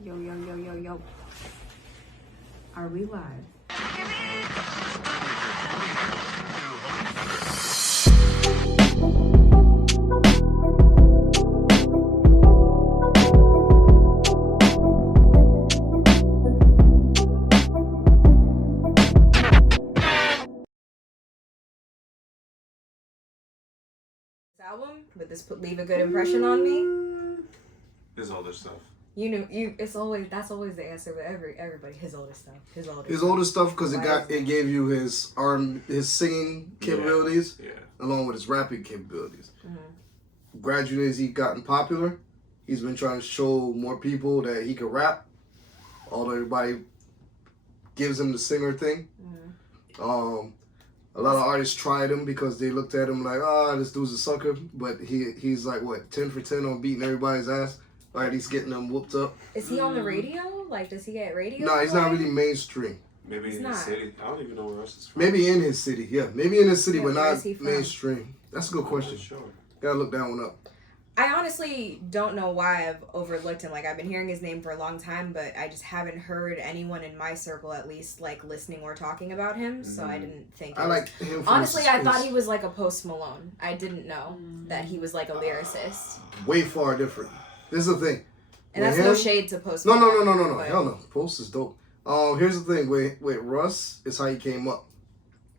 Yo, yo, yo, yo, yo. Are we live? Album? Would this leave a good impression on me? His older stuff. That's always the answer with everybody. His older stuff. His older stuff because it gave you his singing capabilities, along with his rapping capabilities. Mm-hmm. Gradually, as he gotten popular, he's been trying to show more people that he can rap. Although everybody gives him the singer thing. Mm-hmm. A lot of artists tried him because they looked at him like, this dude's a sucker. But he's like, 10 for 10 on beating everybody's ass. Or at least getting them whooped up. Is he on the radio? Like, does he get radio? No, he's not really mainstream. Maybe in his city. I don't even know where Russ is from. Maybe in his city, yeah. Maybe in his city, but not mainstream. That's a good question. Sure. Gotta look that one up. I honestly don't know why I've overlooked him. Like, I've been hearing his name for a long time, but I just haven't heard anyone in my circle, at least, like, listening or talking about him. So I didn't think. Like him. Honestly, I thought he was like a Post Malone. I didn't know that he was like a lyricist. Way far different. This is the thing. And that's no shade to Post Malone. No. Hell no. Post is dope. Here's the thing. With Russ, it's how he came up.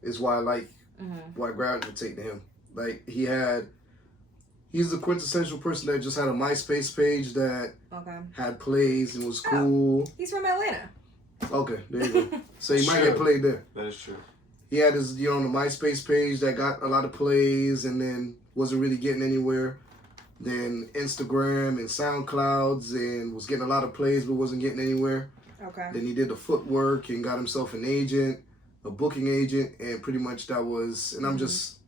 It's why why I gravitate to him. Like, he's the quintessential person that just had a MySpace page that had plays and was cool. He's from Atlanta. Okay, there you go. So he might get played there. That is true. He had his, on the MySpace page that got a lot of plays and then wasn't really getting anywhere. Then Instagram and SoundClouds and was getting a lot of plays but wasn't getting anywhere. Okay. Then he did the footwork and got himself an agent, a booking agent, and pretty much that was, and I'm just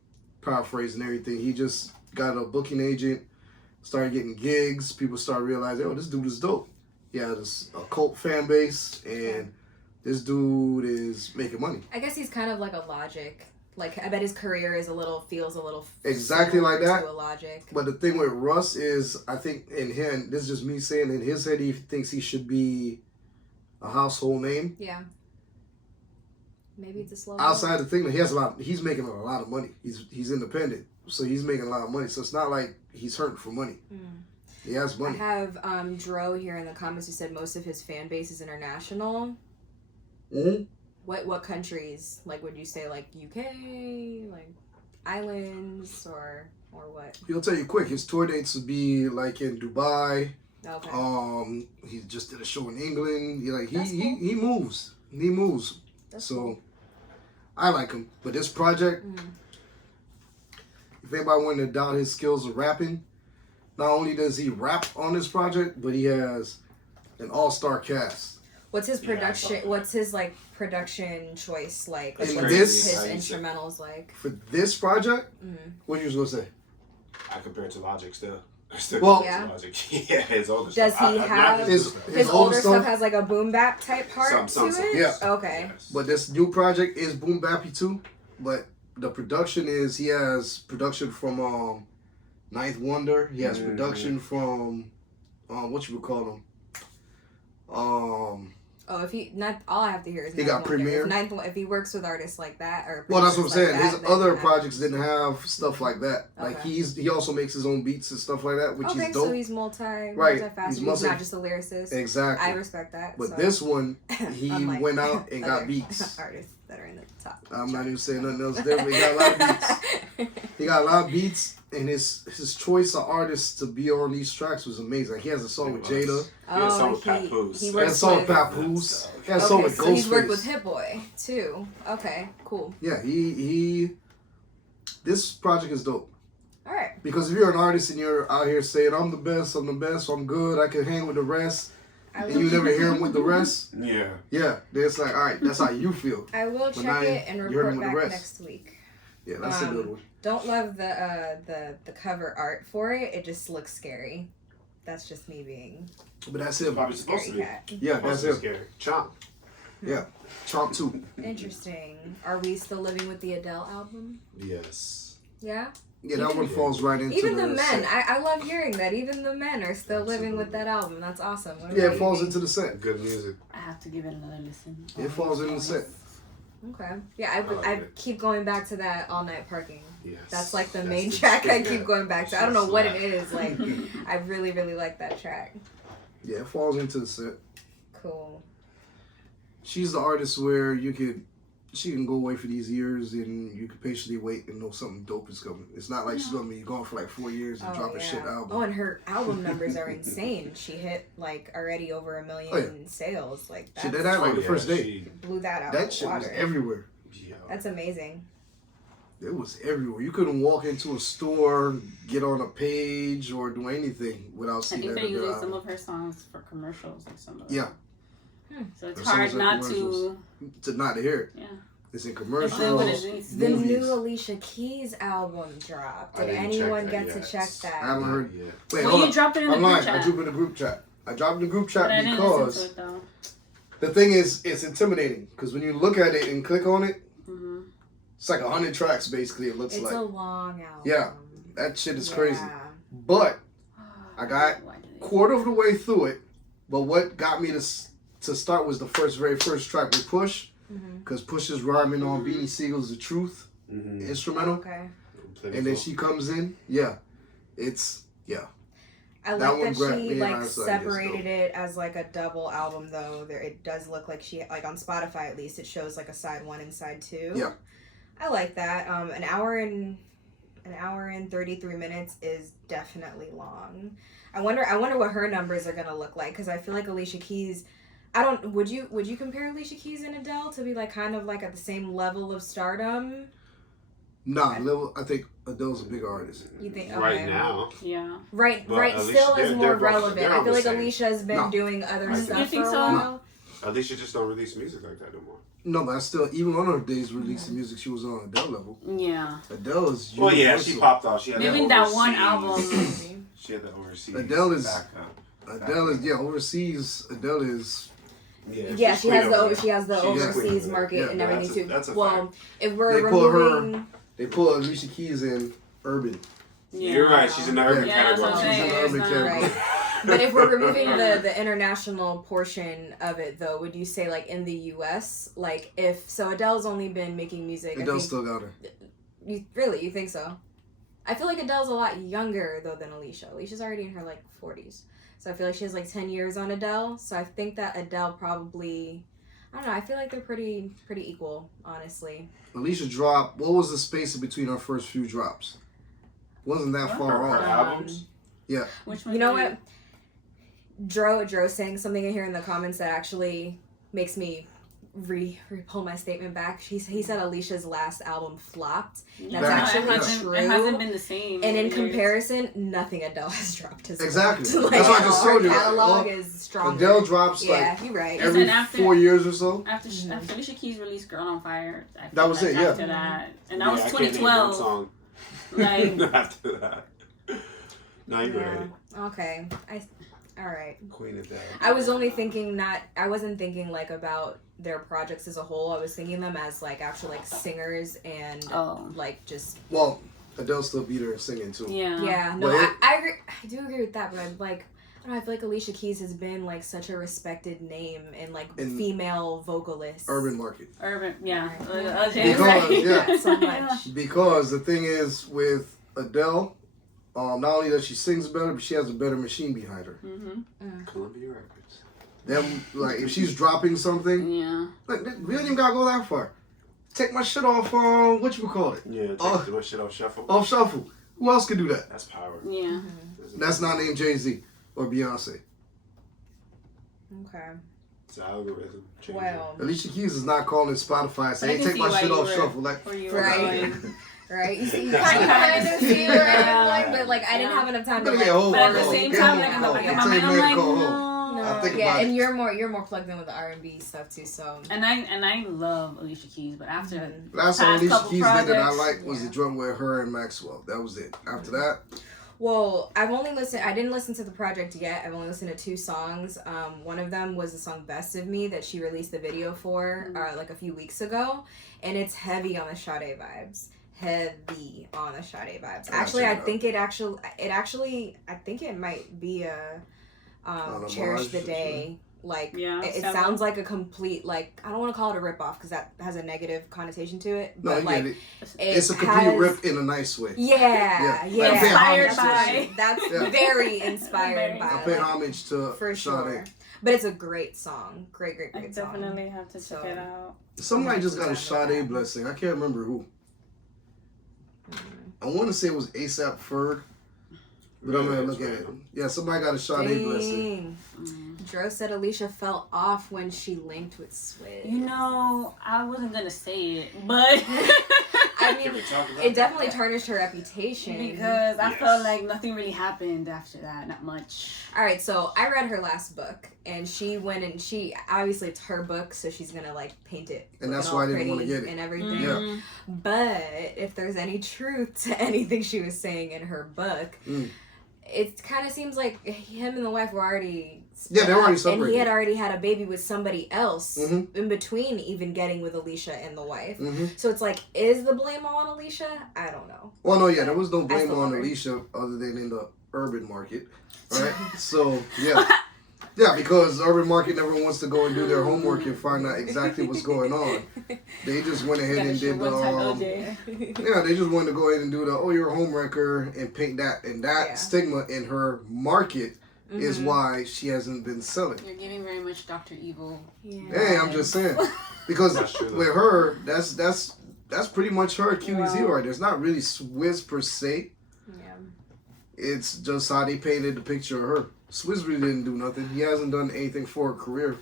paraphrasing everything. He just got a booking agent, started getting gigs. People started realizing, this dude is dope. He has a cult fan base, and this dude is making money. I guess he's kind of like a Logic. Like, I bet his career feels a little exactly like that. To a Logic. But the thing with Russ is, I think in him, this is just me saying, in his head, he thinks he should be a household name. Yeah. Maybe it's a slow. Outside the thing, he's making a lot of money. He's independent, so he's making a lot of money. So it's not like he's hurting for money. He has money. I have Dro here in the comments who said most of his fan base is international. Mm-hmm. What countries? Like, would you say like UK, like islands, or what? He'll tell you quick. His tour dates would be like in Dubai. Okay. He just did a show in England. He moves. He moves. That's so cool. I like him. But this project, if anybody wanted to doubt his skills of rapping, not only does he rap on this project, but he has an all-star cast. What's his production? What's his production choice like? What's his instrumentals like? For this project, what you was gonna say? I compare it to Logic still. Logic. Yeah, his older stuff. Does he have his older stuff has like a boom bap type part to it? Yeah. Okay. Yes. But this new project is boom bappy too. But the production is he has production from Ninth Wonder. He has production from what you would call him. If he not all I have to hear is he got Premiere. If he works with artists like that, or that's what I'm saying. His other projects didn't have stuff like that. Okay. Like he also makes his own beats and stuff like that, which is dope. So he's multifaceted. He's not just a lyricist. Exactly. I respect that. But this one, he went out and got beats. Artists that are in the top. I'm not even saying nothing else there, but he got a lot of beats. He got a lot of beats. And his choice of artists to be on these tracks was amazing. Like, he has a song with Jada. He has a song with Papoose. He has a song with Papoose. He has a song with Ghostface. So he's worked with Hit Boy too. Okay, cool. Yeah, this project is dope. All right. Because if you're an artist and you're out here saying, I'm the best, I'm good, I can hang with the rest, and you never hear him with the rest. Yeah, it's like, all right, that's how you feel. I will check it and report back next week. Yeah, that's a good one. Don't love the cover art for it. It just looks scary. That's just me being. But that's him. Probably supposed to be. Yeah, that's him. Scary. Chomp. Yeah, Chomp 2. Interesting. Are we still living with the Adele album? Yes. Yeah. Yeah, that one falls right into even the men. I love hearing that. Even the men are still living with that album. That's awesome. Yeah, it falls into the set. Good music. I have to give it another listen. It falls into the set. Okay. Yeah, I keep going back to that All Night Parking. Yes. That's like the main track I keep going back to. I don't know what it is. Like, I really, really like that track. Yeah, it falls into the set. Cool. She's the artist where she can go away for these years and you can patiently wait and know something dope is coming. It's not like she's gonna be gone for like 4 years and drop a shit album. Oh, and her album numbers are insane. She hit like already over 1 million sales. Like she did that like the first day. She blew that out. That shit was everywhere. Yeah. That's amazing. It was everywhere. You couldn't walk into a store, get on a page, or do anything without seeing that. I think they're using some of her songs for commercials, like some of them. Yeah. So it's hard not to hear it. Yeah. It's in commercials. The new Alicia Keys album dropped. Did anyone get to check that? I haven't heard. Yet. Wait, well, you dropped it in the group chat. I dropped it in the group chat. I dropped it in the group chat but because the thing is, it's intimidating. Because when you look at it and click on it, it's like 100 tracks basically. It looks like. It's a long album. Yeah, that shit is crazy. But I got quarter of the way through it. But what got me to start was the very first track with Push. Because Push is rhyming on Beanie Siegel's The Truth instrumental. Okay. And then she comes in. Yeah. I like that she like separated it as like a double album though. It does look like she like on Spotify at least it shows like a side 1 and side 2. Yeah. I like that. An hour and 33 minutes is definitely long. I wonder what her numbers are gonna look like because I feel like Alicia Keys. Would you compare Alicia Keys and Adele to be like kind of like at the same level of stardom? Nah, I think Adele's a big artist. You think right now? Yeah. Right. Alicia, still is more relevant. I feel like Alicia's been doing other stuff for a while. Alicia just don't release music like that no more. No, but I still, even on her days releasing music, she was on Adele level. Yeah. Adele is universal. Well, yeah, she popped off. She had maybe that one album. She had the overseas. Adele is overseas. Adele is. Yeah, she has the overseas market and everything too. Well, if we're removing, they pull Alicia Keys in urban. Yeah. You're right. She's in the urban category. She's in the urban category. Right. But if we're removing the international portion of it, though, would you say like in the U.S., like Adele's only been making music? Adele still got her. You think so? I feel like Adele's a lot younger though than Alicia. Alicia's already in her like 40s, so I feel like she has like 10 years on Adele. So I think that Adele probably, I don't know. I feel like they're pretty equal, honestly. Alicia dropped. What was the space in between her first few drops? Wasn't that far off? Albums. Yeah. Which one? You know what? Dro saying something in here in the comments that actually makes me pull my statement back. He said Alicia's last album flopped. That's actually true. It hasn't been the same. And in comparison, nothing Adele has dropped has exactly. Like, that's what I just told you. Her catalog is stronger. Adele drops you're right. every 4 years or so. After Alicia Keys released "Girl on Fire," that was it. After that, and that was 2012. Like after that. No, you're right. Okay. All right. Queen Adele. I was only thinking I wasn't thinking like about their projects as a whole. I was thinking them as like actual like singers and like just. Well, Adele still beat her in singing too. Yeah. Yeah. No, I agree. I do agree with that, but I'm like. I don't know, I feel like Alicia Keys has been like such a respected name in like female vocalists. Urban market. Yeah. Because, so much. Because the thing is with Adele, not only does she sings better, but she has a better machine behind her. Columbia Records. Then, like, if she's dropping something, like, we don't even gotta go that far. Take my shit off, what you call it? Yeah, take my shit off shuffle. Off shuffle. Who else can do that? That's power. Yeah. That's not named Jay-Z or Beyonce. Okay. It's an algorithm. Well. Alicia Keys is not calling Spotify saying, take my shit off shuffle. Like, right. Right, you see, you kind of see where I'm going, but like I didn't have enough time to. But at the same time, like in the back of my mind, I'm like, no. Yeah, and you're more plugged in with the R&B stuff too. So. And I love Alicia Keys, but after last song Alicia Keys did that I liked was the drum with her and Maxwell. That was it. After that. Well, I didn't listen to the project yet. I've only listened to 2 songs. One of them was the song Best of Me that she released the video for like a few weeks ago. And it's heavy on the Sade vibes. heavy on the Sade vibes. Yeah, Actually, check I it think I think it might be a Cherish the Day. Like, it sounds like a complete, like, I don't want to call it a ripoff because that has a negative connotation to it. No, but like, it's a complete rip in a nice way. Yeah. Inspired by. That's very inspired by. I pay homage to for sure. Sade. But it's a great song. Great I song. definitely have to check it out. Somebody just got a Sade blessing. I can't remember who. I want to say it was ASAP Ferg. But I'm gonna look at it. Yeah, somebody got a Sade blessing. Dro said Alicia fell off when she linked with Swizz. You know, I wasn't gonna say it, but I mean, it definitely tarnished her reputation because I felt like nothing really happened after that. Not much. All right, so I read her last book, and she went and she obviously it's her book, so she's gonna like paint it, and that's why I didn't want to get it and everything. Yeah. But if there's any truth to anything she was saying in her book. It kind of seems like him and the wife were already they were already separated. And he had already had a baby with somebody else in between even getting with Alicia and the wife. So it's like, is the blame all on Alicia? I don't know. Well, no, there was no blame on Alicia other than in the urban market, right? So, yeah, because the urban market never wants to go and do their homework and find out exactly what's going on. They just went ahead and did the they just wanted to go ahead and do the you're a homewrecker and paint that, and that stigma in her market is why she hasn't been selling. You're giving very much Dr. Evil. Hey, I'm just saying, because with her, that's pretty much her Achilles heel right there. It's not really Swizz per se. Yeah, it's just how they painted the picture of her. Swizz really didn't do nothing. He hasn't done anything for her career.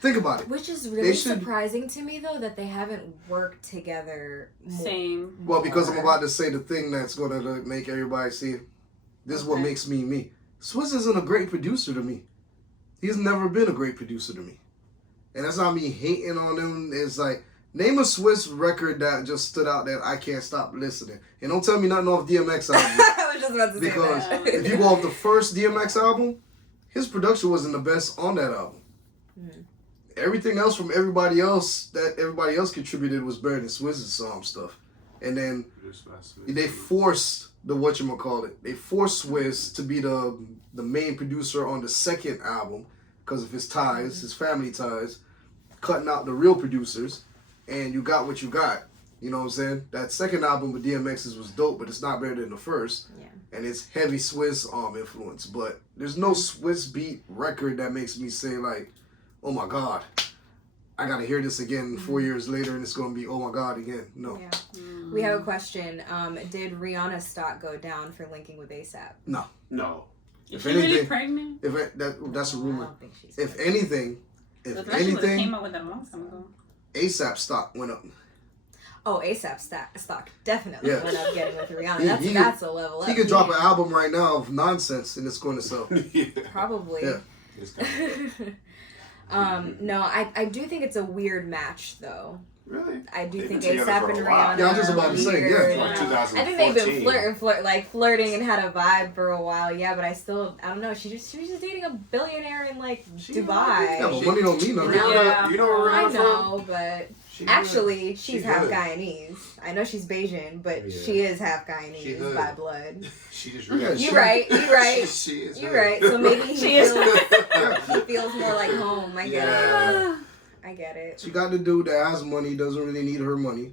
Think about it. Which is really surprising to me, though, that they haven't worked together more. Well, because I'm about to say the thing that's going to make everybody see, this is what makes me me. Swizz isn't a great producer to me. He's never been a great producer to me. And that's not me hating on him. It's like, name a Swizz record that just stood out that I can't stop listening. And don't tell me nothing off DMX album. I was just about to say that. Because if you go off the first DMX album, his production wasn't the best on that album. Everything else from everybody else contributed was better than Swizz's song stuff. And then they forced they forced Swizz to be the main producer on the second album because of his ties, his family ties, cutting out the real producers, and you got what you got. You know what I'm saying? That second album with DMX's was dope, but it's not better than the first. Yeah. And it's heavy Swizz influence, but there's no Swizz beat record that makes me say like, oh my God, I gotta hear this again 4 years later and it's gonna be oh my God again. No. Yeah. We have a question. Did Rihanna's stock go down for linking with ASAP? No. Is she really pregnant? That's a rumor. I don't think she's if pregnant. anything, came out with that a long time ago. ASAP stock went up. Oh, ASAP stock definitely went up getting with Rihanna. That's a level up. He could drop an album right now of nonsense and it's going to sell. Probably. No, I do think it's a weird match though. Really? I do think ASAP and Rihanna. Yeah, I was just about to say, I think they've been flirting and had a vibe for a while. Yeah, but I don't know. She was just dating a billionaire in like Dubai. Yeah, but money don't mean nothing. You know where I know, but actually, she's half Guyanese. I know she's Bajan, but she is half Guyanese by blood. She just You're right. You're right. So maybe he feels more like home. I get it. She got the dude that has money, doesn't really need her money,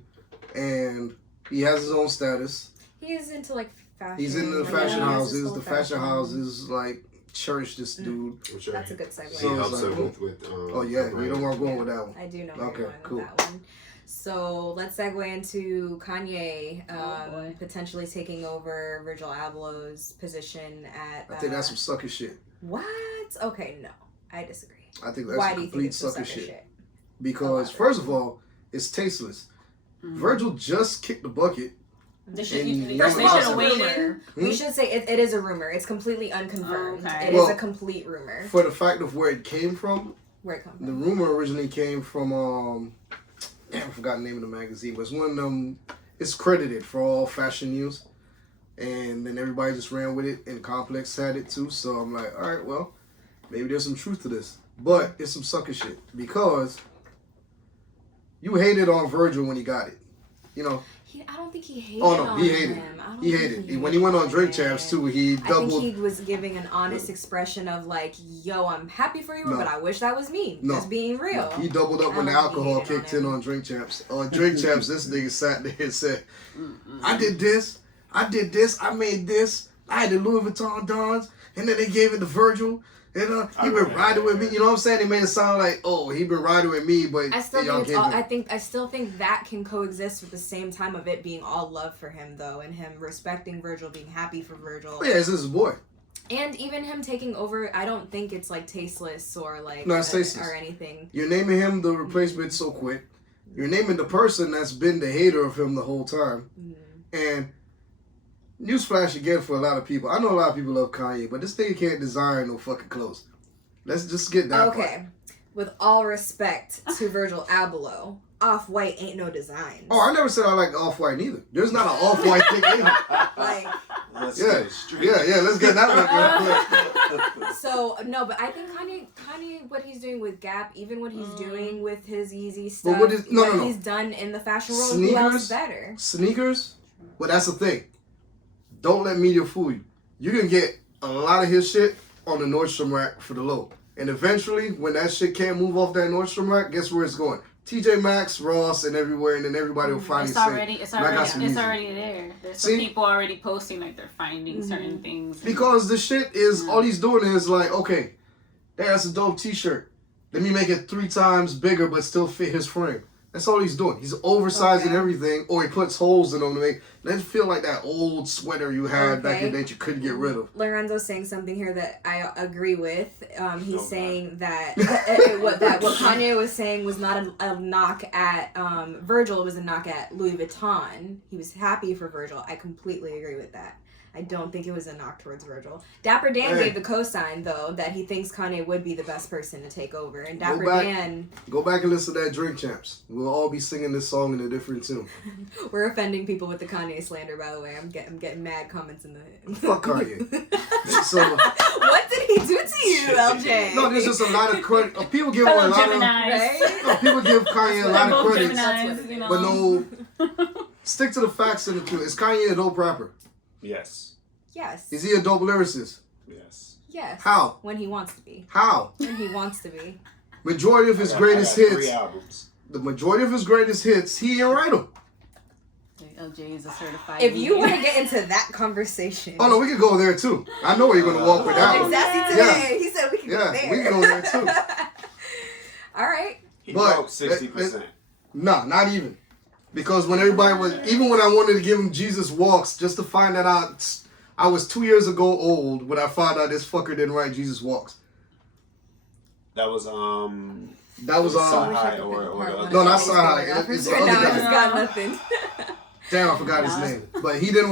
and he has his own status. He is into like fashion. He's into the fashion houses. The fashion houses like cherish this dude. That's a good segue. So he helps her with you know where I'm going with that one. I do know where you're going with that one. So let's segue into Kanye potentially taking over Virgil Abloh's position at... I think that's some sucker shit. What? Okay, no. I disagree. I think that's complete sucker shit. Because, first of all, it's tasteless. Virgil just kicked the bucket. We should say it is a rumor. It's completely unconfirmed. It is a complete rumor. For the fact of where it came from, the rumor originally came from, I forgot the name of the magazine, but it's one of them, it's credited for all fashion news. And then everybody just ran with it, and Complex had it too. So I'm like, all right, well, maybe there's some truth to this. But it's some sucker shit. Because you hated on Virgil when he got it. you know. I don't think he hated. Oh no, he hated. He hated. When he went on Drink Champs too, he doubled. I think he was giving an honest expression of like, "Yo, I'm happy for you, but I wish that was me." No. Just being real. No. He doubled up when the alcohol kicked in on Drink Champs. On Drink Champs, this nigga sat there and said, "I did this, I made this. I had the Louis Vuitton Dons, and then they gave it to Virgil." And he been riding with me, you know what I'm saying? He made it sound like, oh, he been riding with me, but I still think that can coexist with the same time of it being all love for him though, and him respecting Virgil, being happy for Virgil. Oh, yeah, it's his boy. And even him taking over, I don't think it's like tasteless or like no, it's tasteless. or anything. You're naming him the replacement so quick. You're naming the person that's been the hater of him the whole time. And newsflash again for a lot of people. I know a lot of people love Kanye, but this nigga can't design no fucking clothes. Let's just get that part. With all respect to Virgil Abloh, Off-White ain't no design. Oh, I never said I like Off-White neither. There's not an Off-White thing in it. Like, let's get that real quick. So, no, but I think Kanye, what he's doing with Gap, even what he's doing with his Yeezy stuff, what he's done in the fashion world, who else better? Sneakers? Well, that's the thing. Don't let media fool you. You can get a lot of his shit on the Nordstrom rack for the low. And eventually, when that shit can't move off that Nordstrom rack, guess where it's going? TJ Maxx, Ross, and everywhere, and then everybody will finally it's already there. There's some people already posting like they're finding certain things. Because the shit is, all he's doing is like, okay, that's a dope t-shirt. Let me make it 3 times bigger but still fit his frame. That's all he's doing. He's oversizing everything, or he puts holes in them to make it feel like that old sweater you had back in the day that you couldn't get rid of. Lorenzo's saying something here that I agree with. He's saying that what Kanye was saying was not a knock at Virgil, it was a knock at Louis Vuitton. He was happy for Virgil. I completely agree with that. I don't think it was a knock towards Virgil. Dapper Dan gave the cosign, though, that he thinks Kanye would be the best person to take over. And Dapper Dan... Go back and listen to that Drink Champs. We'll all be singing this song in a different tune. We're offending people with the Kanye slander, by the way. I'm getting mad comments in the... Fuck Kanye. What did he do to you, LJ? No, there's just a lot of credit. People give a lot of... No, people give Kanye a lot of credit. But no... Stick to the facts and the truth. Is Kanye a dope rapper? Yes. Is he a dope lyricist? Yes. How? When he wants to be. How? When he wants to be. Majority of his greatest hits. 3 albums. The majority of his greatest hits, he didn't write them. LJ is a certified. If you want to get into that conversation. Oh no, we could go there too. I know where you're gonna walk with that one. Exactly today. He said we could go there. We can go there too. All right. He broke 60%. Nah, not even. Because when everybody was, even when I wanted to give him Jesus Walks, just to find that out, I was 2 years ago old when I found out this fucker didn't write Jesus Walks. That was Sci-Hi or no, not Sci-Hi. It's the other guy. I just got nothing. Damn, I forgot his name. But he didn't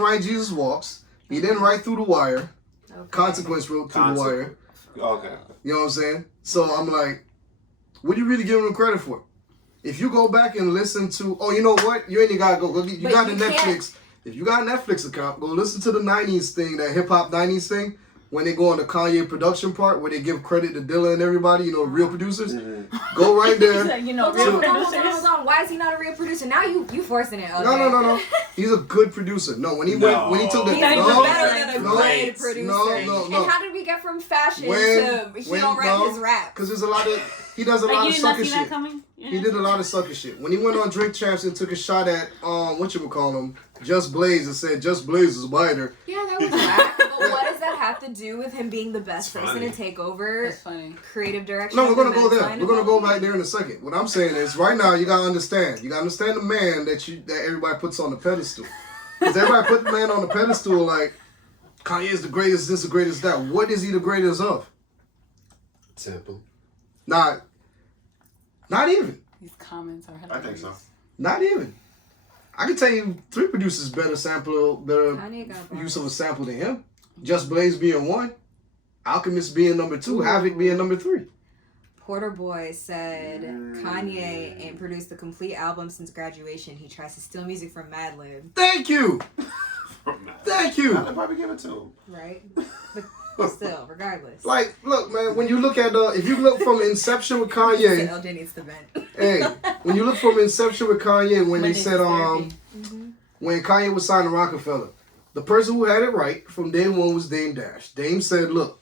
write Jesus Walks. He didn't write Through the Wire. Okay. Consequence wrote Through the Wire. Okay. You know what I'm saying? So I'm like, what are you really giving him credit for? If you go back and listen to, you know what? You ain't even gotta go. You got the Netflix. If you got a Netflix account, go listen to the 90s thing, that hip hop 90s thing, when they go on the Kanye production part, where they give credit to Dilla and everybody, real producers. Go right there. Real producers. Hold on. Why is he not a real producer? Now you forcing it. Okay. No. He's a good producer. No, when he took the... He's better than a great producer. No. And how did we get from fashion to he don't write his rap? Because there's a lot of... He does a lot of sucker shit. He did a lot of sucker shit. When he went on Drink Champs and took a shot at, Just Blaze and said, Just Blaze is whiter. Yeah, that was whack. But what does that have to do with him being the best person to take over creative direction? No, we're going to go there. We're going to go back there in a second. What I'm saying is, right now, you got to understand. You got to understand the man that everybody puts on the pedestal. Because everybody put the man on the pedestal like, Kanye is the greatest, this is the greatest, that. What is he the greatest of? Simple. Not even. These comments are hilarious. I think so. Not even. I can tell you 3 producers better use of a sample than him. Just Blaze being 1. Alchemist being number 2. Havoc being number 3. Porter Boy said Kanye ain't produced the complete album since graduation. He tries to steal music from Madlib. Thank you. Thank you. I'll probably give it to him. Right? But still, regardless. Like, look, man, when you look at, if you look from Inception with Kanye. LJ needs to vent. Hey, when you look from Inception with Kanye, when they said when Kanye was signed to Rockefeller, the person who had it right from day one was Dame Dash. Dame said, "Look,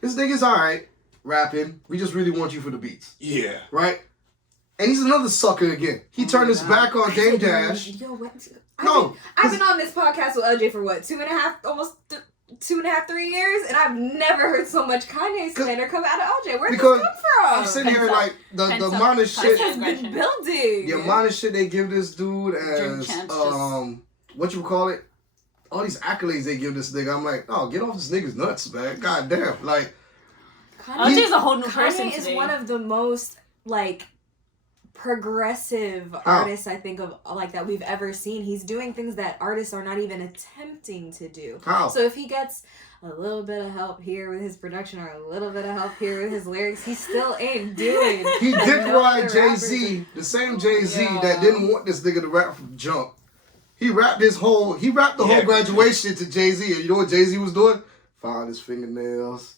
this nigga's alright rapping. We just really want you for the beats." Yeah. Right. And he's another sucker again. He turned his back on Dame Dash. Yo, what? No, I've been on this podcast with LJ for what, 2.5, 3 years, and I've never heard so much Kanye slander come out of LJ. Where'd this come from? I'm sitting here like the amount of shit has been building. The amount of shit they give this dude as what you call it? All these accolades they give this nigga. I'm like, oh, get off this nigga's nuts, man. God damn, like LJ's a whole new person. Kanye is one of the most like progressive artists I think of like that we've ever seen. He's doing things that artists are not even attempting to do. How? So if he gets a little bit of help here with his production or a little bit of help here with his lyrics, he still ain't doing. He dick ride Jay-Z, the same Jay-Z that didn't want this nigga to rap from jump. He rapped the whole graduation to Jay-Z, and you know what Jay-Z was doing? Filed his fingernails,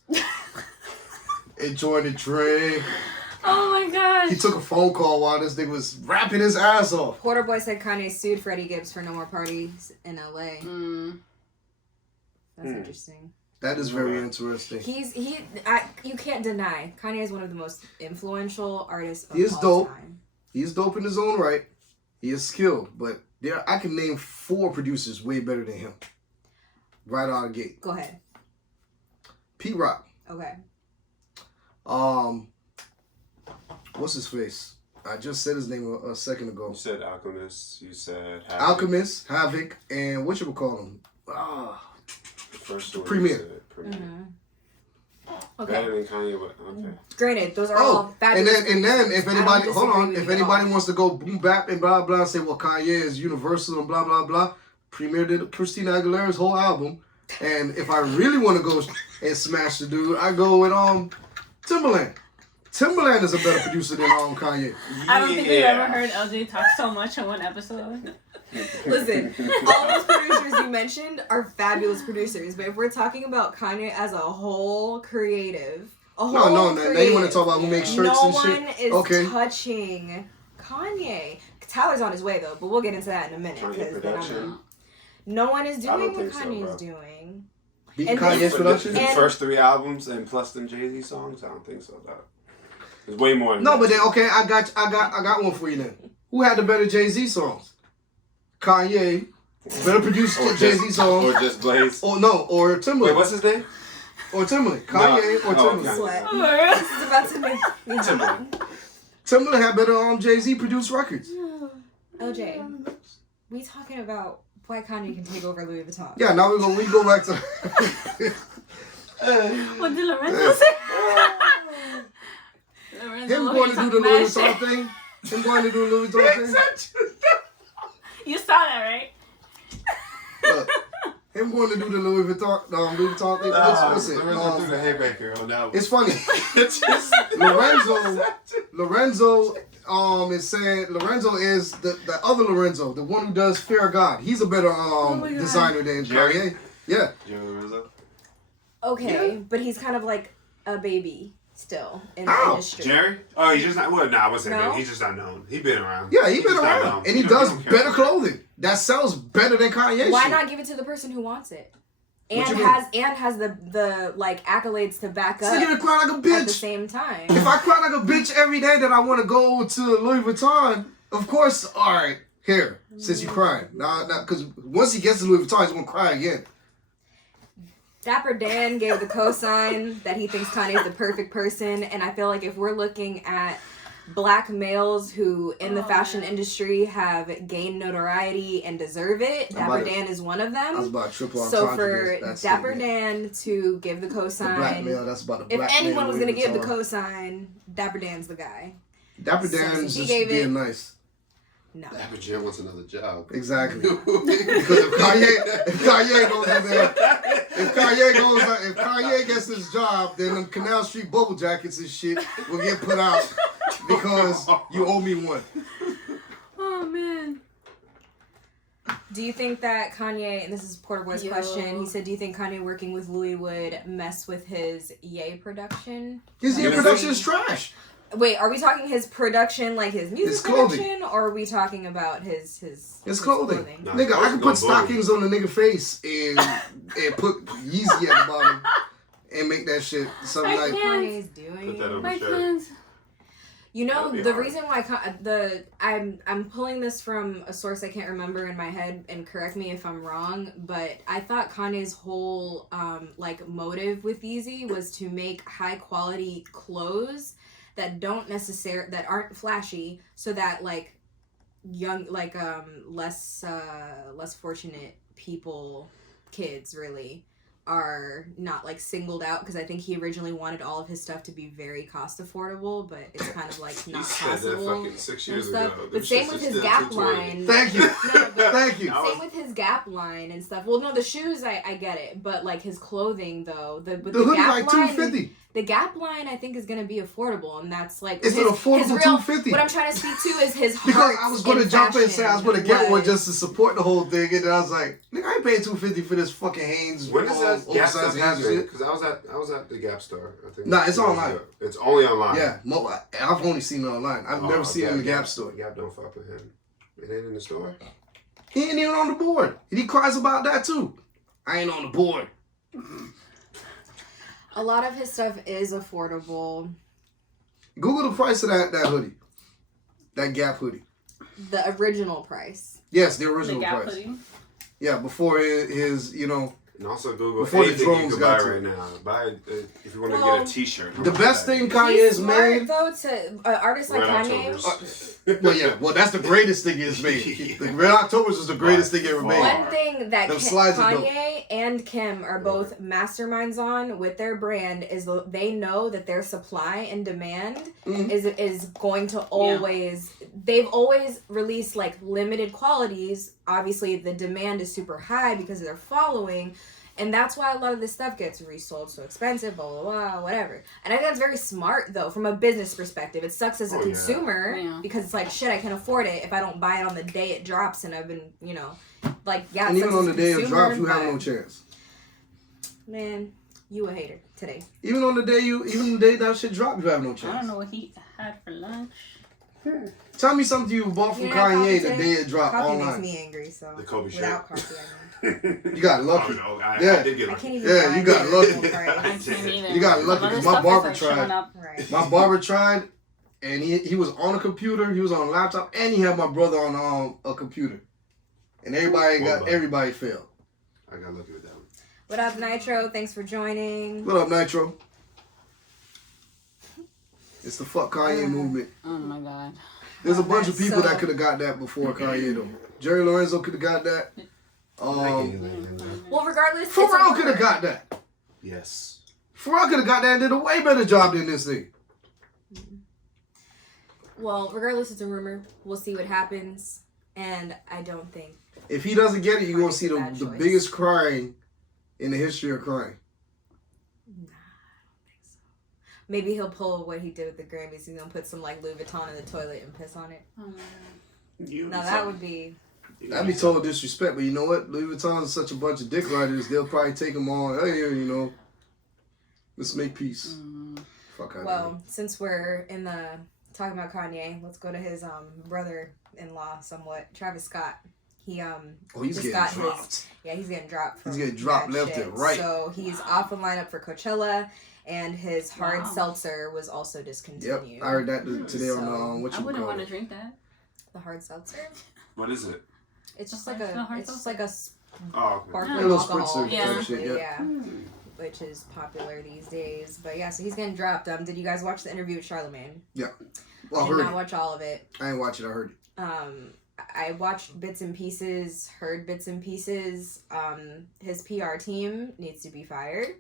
enjoying the drink. Oh my god. He took a phone call while this nigga was rapping his ass off. Porter Boy said Kanye sued Freddie Gibbs for no more parties in LA. That's interesting. That is very interesting. You can't deny Kanye is one of the most influential artists of all time. He is dope in his own right. He is skilled, but I can name 4 producers way better than him. Right out of the gate. Go ahead. Pete Rock. Okay. What's his face? I just said his name a second ago. You said Alchemist. You said Havoc. Alchemist, Havoc, and what you would call him? First one. Premier. Okay. Better than Kanye, but okay. Granted, those are all fabulous. And then if anybody wants to go boom bap and blah blah and say, well, Kanye is universal and blah blah blah. Premier did Christina Aguilera's whole album, and if I really want to go and smash the dude, I go with Timbaland. Timbaland is a better producer than Kanye. I don't think we've ever heard LJ talk so much in one episode. Listen, all those producers you mentioned are fabulous producers, but if we're talking about Kanye as a whole creative, now you want to talk about who makes shirts and shit? No one is touching Kanye. Tyler's on his way though, but we'll get into that in a minute. No one is doing what Kanye's doing. Beating Kanye's production? The first 3 albums and plus them Jay-Z songs? I don't think so. There's way more. No, but then I got one for you then. Who had the better Jay-Z songs? Kanye, better produced Jay-Z songs. Or just Blaze. Or Timbaland. Wait, what's his name? Or Timbaland. Kanye or Timbaland. Sweat. This is about to make me Timbaland. Timbaland had better Jay-Z produced records. LJ, we talking about why Kanye can take over Louis Vuitton. Yeah, now we go back to What did Lorenzo say? Him going to do the Louis Vuitton thing. Him going to do the Louis Vuitton thing. You saw that, right? Look, him going to do the Louis Vuitton thing. Listen, Lorenzo threw the haymaker on that one. It's funny. Lorenzo is saying Lorenzo is the other Lorenzo, the one who does Fear of God. He's a better designer than Kanye. Yeah. Jerry Lorenzo? Okay, but he's kind of like a baby still in the industry. Jerry? Oh, he's just not. Well, I wasn't. No? He's just not known. He's been around. Yeah, he's been around, and he does better clothing that sells better than Kanye. Why not give it to the person who wants it? And has the like accolades to back up. So you're gonna cry like a bitch at the same time. If I cry like a bitch every day that I want to go to Louis Vuitton, of course. All right, here since you crying now, because once he gets to Louis Vuitton, he's gonna cry again. Dapper Dan gave the cosign that he thinks Kanye is the perfect person, and I feel like if we're looking at black males who in the fashion industry have gained notoriety and deserve it, Dapper Dan is one of them. I was about to triple so for Dapper Dan to give the cosign, black male, that's about a black if anyone was going to give the cosign, Dapper Dan's the guy. Dapper Dan's just being nice. No. Dapper Dan wants another job. Exactly. Because if Kanye goes in there, if Kanye gets this job, then them Canal Street bubble jackets and shit will get put out because you owe me one. Oh man. Do you think that Kanye, and this is Porter Boy's question, he said, do you think Kanye working with Louis would mess with his Ye production? His Ye production is trash. Wait, are we talking his production, like his music production, or are we talking about his clothing? Nah, nigga, I can put stockings on the nigga face and put Yeezy at the bottom and make that shit something like Kanye's doing. Put that on My the shirt. pants. You know, the reason why I'm pulling this from a source I can't remember in my head, and correct me if I'm wrong, but I thought Kanye's whole like motive with Yeezy was to make high quality clothes that that aren't flashy, so that like young, like less fortunate people, kids really, are not like singled out, because I think he originally wanted all of his stuff to be very cost affordable, but it's kind of like not possible. That fucking 6 years ago. But same with his Gap line. Thank you. Thank you. Same with his Gap line and stuff. Well, no, the shoes I get it, but like his clothing though, the hoodie Gap like line, $250. The Gap line I think is gonna be affordable, and that's like it's an affordable $250. What I'm trying to speak to is his heart. Because I was gonna jump in and say I was gonna get one just to support the whole thing, and then I was like, nigga, I ain't paying $250 for this fucking Hanes. When is that Gap stuff happening? Shit. Because I was at the Gap store. I think. Nah, it's online. It's only online. Yeah, I've only seen it online. I've never seen it in the Gap store. Gap don't fuck with him. It ain't in the store. He ain't even on the board. And he cries about that too. I ain't on the board. A lot of his stuff is affordable. Google the price of that hoodie. That Gap hoodie. The original price. Yes, the original Gap price. hoodie? Yeah, before his And also Google before anything the you drones can got buy to right it. now. Buy if you want to get a T-shirt. The best thing Kanye He's has smart, made, though, to artists like Kanye. well, that's the greatest thing he's made. The Red Octobers is the greatest thing ever made. One thing that Kanye and Kim are both masterminds on with their brand is they know that their supply and demand is going to always. Yeah. They've always released like limited qualities. Obviously, the demand is super high because of their following. And that's why a lot of this stuff gets resold so expensive, blah, blah, blah, whatever. And I think that's very smart, though, from a business perspective. It sucks as a consumer because it's like, shit, I can't afford it if I don't buy it on the day it drops. And I've been, like, yeah. And even on the day it drops, you have no chance. Man, you a hater today. Even the day that shit dropped, you have no chance. I don't know what he had for lunch. Tell me something you bought from Kanye the day it dropped coffee online. Coffee makes me angry, so. The Kobe shit. Without coffee, I mean. You got lucky. I did get lucky. I can't even you got lucky. I can't either. You got lucky because my barber tried. Right. My barber tried, and he was on a computer, he was on a laptop, and he had my brother on a computer. And everybody failed. I got lucky with that one. What up, Nitro? Thanks for joining. What up, Nitro? It's the fuck Kanye movement. Oh my god. There's a bunch of people that could have got that before Kanye though. Jerry Lorenzo could have got that. Well, regardless, Pharrell could have got that. Yes. Pharrell could have got that and did a way better job than this thing. Well, regardless, it's a rumor. We'll see what happens, and I don't think. If he doesn't get it, you're gonna see the biggest crying in the history of crying. Nah, I don't think so. Maybe he'll pull what he did with the Grammys. He's gonna put some like Louis Vuitton in the toilet and piss on it. Oh my god. Now that would be. That'd be total disrespect, but you know what? Louis Vuitton is such a bunch of dick riders. They'll probably take them on. Hey, let's make peace. Fuck out. Well, since we're in the talking about Kanye, let's go to his brother-in-law, somewhat, Travis Scott. He's getting dropped. He's getting dropped. He's getting dropped left and right. So he's off the lineup for Coachella, and his hard seltzer was also discontinued. Yep, I heard that today on I wouldn't want to drink that. The hard seltzer. What is it? It's just like a sparkling little alcohol. spritzer. Yeah. Which is popular these days. But yeah, so he's getting dropped. Did you guys watch the interview with Charlamagne? Yeah. Well, I did not watch all of it. I ain't watch it. I heard it. I watched bits and pieces, heard bits and pieces. His PR team needs to be fired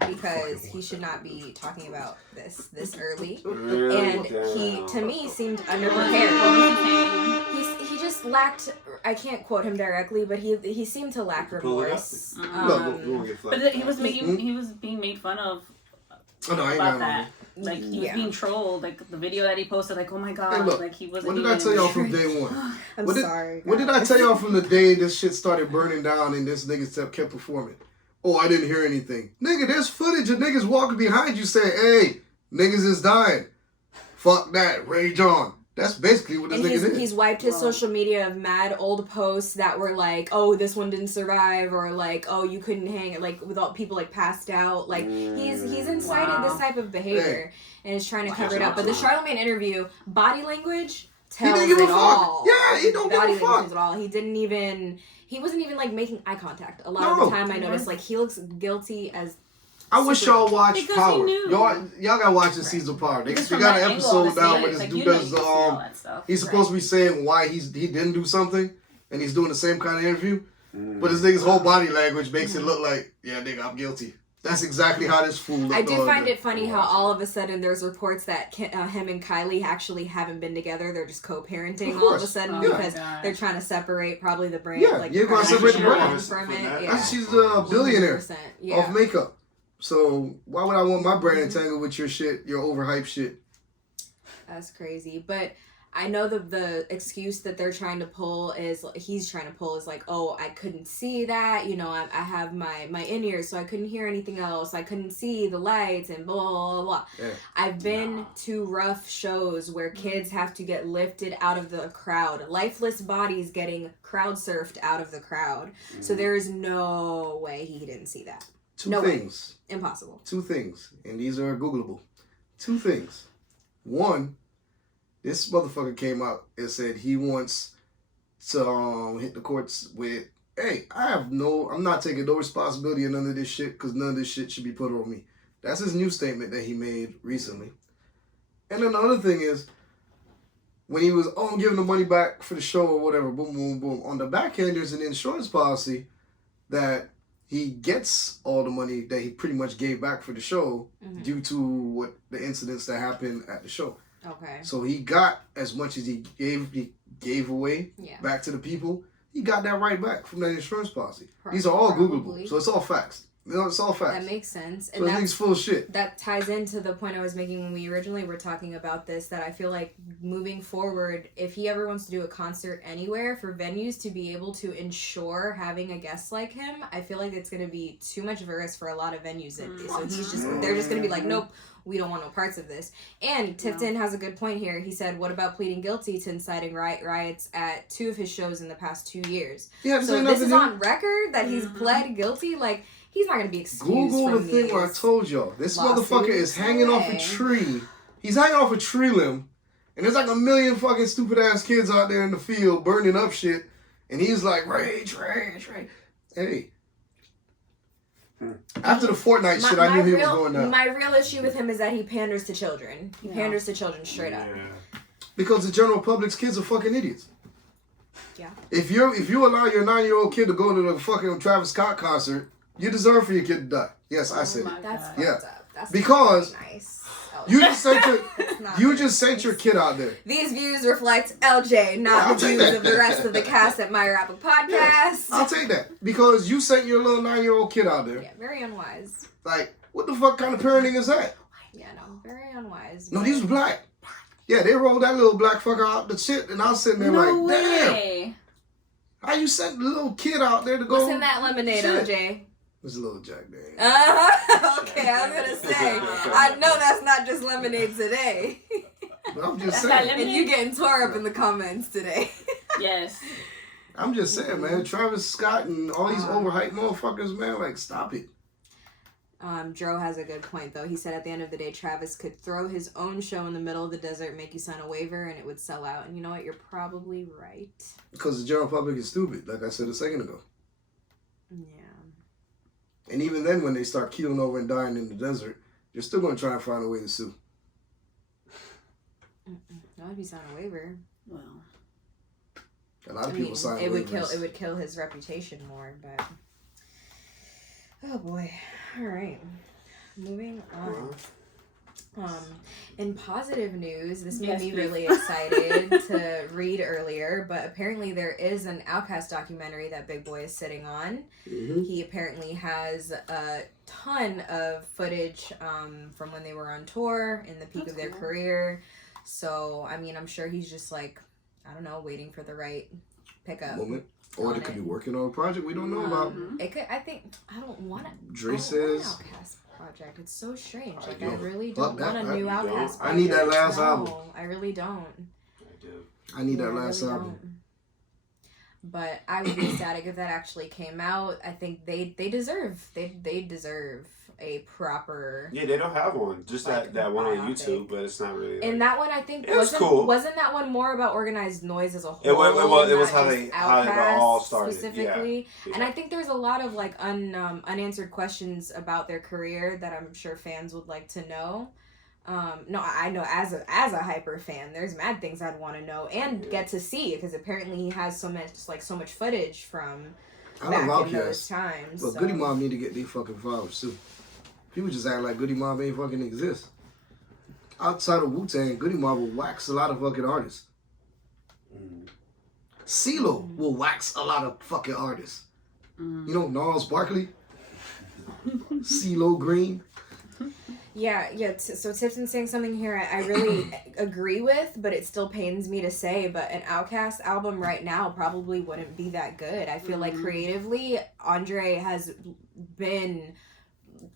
because he should not be talking about this early. And he, to me, seemed underprepared. He just lacked. I can't quote him directly, but he seemed to lack remorse. But he was being made fun of about that. Like, he was being trolled. Like, the video that he posted, like, oh my god. Hey, look, like, he wasn't. What did I tell y'all from day one? I'm sorry. What did I tell y'all from the day this shit started burning down and this nigga kept performing? Oh, I didn't hear anything. Nigga, there's footage of niggas walking behind you saying, hey, niggas is dying. Fuck that. Rage on. That's basically what this nigga did. He's wiped his social media of mad old posts that were like, oh, this one didn't survive, or like, oh, you couldn't hang it, like with all people like passed out. Like he's incited this type of behavior and is trying to cover it up. But the Charlamagne interview, body language tells it all. Yeah, he don't give a fuck. At all. He wasn't even like making eye contact. A lot of the time I noticed like he looks guilty as. I wish y'all watched Power. Y'all gotta watch the season of Power. They got an episode now where this dude does he's supposed to be saying why he didn't do something, and he's doing the same kind of interview, but this nigga's whole body language makes it look like, yeah, nigga, I'm guilty. That's exactly how this fool looked. I do find it funny how all of a sudden there's reports that him and Kylie actually haven't been together. They're just co-parenting all of a sudden because they're trying to separate probably the brand. Yeah, you're going to separate the brand from it. Yeah. She's a billionaire off makeup. So why would I want my brand entangled with your shit, your overhyped shit? That's crazy. But I know the excuse that they're trying to pull is, he's trying to pull is like, oh, I couldn't see that. You know, I have my in-ears, so I couldn't hear anything else. I couldn't see the lights and blah, blah, blah. Yeah. I've been to rough shows where kids have to get lifted out of the crowd. Lifeless bodies getting crowd surfed out of the crowd. So there is no way he didn't see that. Two things. Impossible. Two things. And these are Googleable. Two things. One, this motherfucker came out and said he wants to hit the courts with, hey, I'm not taking no responsibility in none of this shit because none of this shit should be put on me. That's his new statement that he made recently. And then the other thing is, when he was, I'm giving the money back for the show or whatever, boom, boom, boom. On the back end, there's an insurance policy that he gets all the money that he pretty much gave back for the show due to what the incidents that happened at the show. Okay. So he got as much as he gave away back to the people. He got that right back from that insurance policy. These are all Googleable, so it's all facts. You know, it's all facts. That makes sense. And so that's full of shit. That ties into the point I was making when we originally were talking about this, that I feel like moving forward, if he ever wants to do a concert anywhere, for venues to be able to ensure having a guest like him, I feel like it's going to be too much of a risk for a lot of venues. So they're just going to be like, nope, we don't want no parts of this. And Tifton has a good point here. He said, what about pleading guilty to inciting riots at 2 of his shows in the past 2 years? Yeah, so this is on record that he's pled guilty? Like, he's not going to be excused. Google the thing where I told y'all. This motherfucker is hanging off a tree. He's hanging off a tree limb. And there's like a million fucking stupid ass kids out there in the field burning up shit. And he's like, rage, rage, rage. Hey. After the Fortnite shit, I knew he was going down. My real issue with him is that he panders to children. He panders to children straight up. Because the general public's kids are fucking idiots. Yeah. If you allow your 9-year-old kid to go to the fucking Travis Scott concert, you deserve for your kid to die. Yes, I said it. That's fucked up. That's because nice. you just sent your kid out there. These views reflect LJ, not the views of the rest of the cast at My Rapper Podcast. Yes, I'll take that. Because you sent your little 9-year-old kid out there. Yeah, very unwise. Like, what the fuck kind of parenting is that? Yeah, no, very unwise. No, these were black. Yeah, they rolled that little black fucker out the shit, and I was sitting there damn. How you sent the little kid out there to go? What's in that lemonade, LJ? It's a little Jack Daniels. Okay, I was gonna say, I know that's not just lemonade today. But I'm just saying. And you getting tore up in the comments today. Yes. I'm just saying, man. Travis Scott and all these overhyped motherfuckers, man. Like, stop it. Dro has a good point, though. He said at the end of the day, Travis could throw his own show in the middle of the desert, make you sign a waiver, and it would sell out. And you know what? You're probably right. Because the general public is stupid, like I said a second ago. Yeah. And even then, when they start keeling over and dying in the desert, you're still going to try and find a way to sue. Not if you sign a waiver. Well, a lot of people sign waivers. It would kill his reputation more, but oh boy. All right, moving on. In positive news, this made me really excited to read earlier, but apparently there is an Outkast documentary that Big Boy is sitting on. Mm-hmm. He apparently has a ton of footage from when they were on tour in the peak of their career. So, I mean, I'm sure he's just like, I don't know, waiting for the right pickup. Moment. Or they could be working on a project we don't know about. It could. I don't want to. Dre says. Outkast project. It's so strange. Like, I really don't want a new Outkast project. I need that last album. I really don't. I do. I need that last album. But I would be ecstatic if that actually came out. I think they deserve a proper. Yeah, they don't have one. Just like, that one on YouTube, but it's not really. And that one, I think, cool. Wasn't that one more about organized noise as a whole? It was how it all started specifically. Yeah. And I think there's a lot of like unanswered questions about their career that I'm sure fans would like to know. No, I know as a hyper fan, there's mad things I'd want to know and get to see, because apparently he has so much footage from back in those times. But Goody Mob need to get these fucking flowers too. People just act like Goody Mob ain't fucking exist. Outside of Wu-Tang, Goody Mob will wax a lot of fucking artists. CeeLo will wax a lot of fucking artists. You know, Gnarls Barkley, CeeLo Green. Yeah. So Tipton's saying something here I really agree with, but it still pains me to say. But an Outkast album right now probably wouldn't be that good. I feel like creatively, Andre has been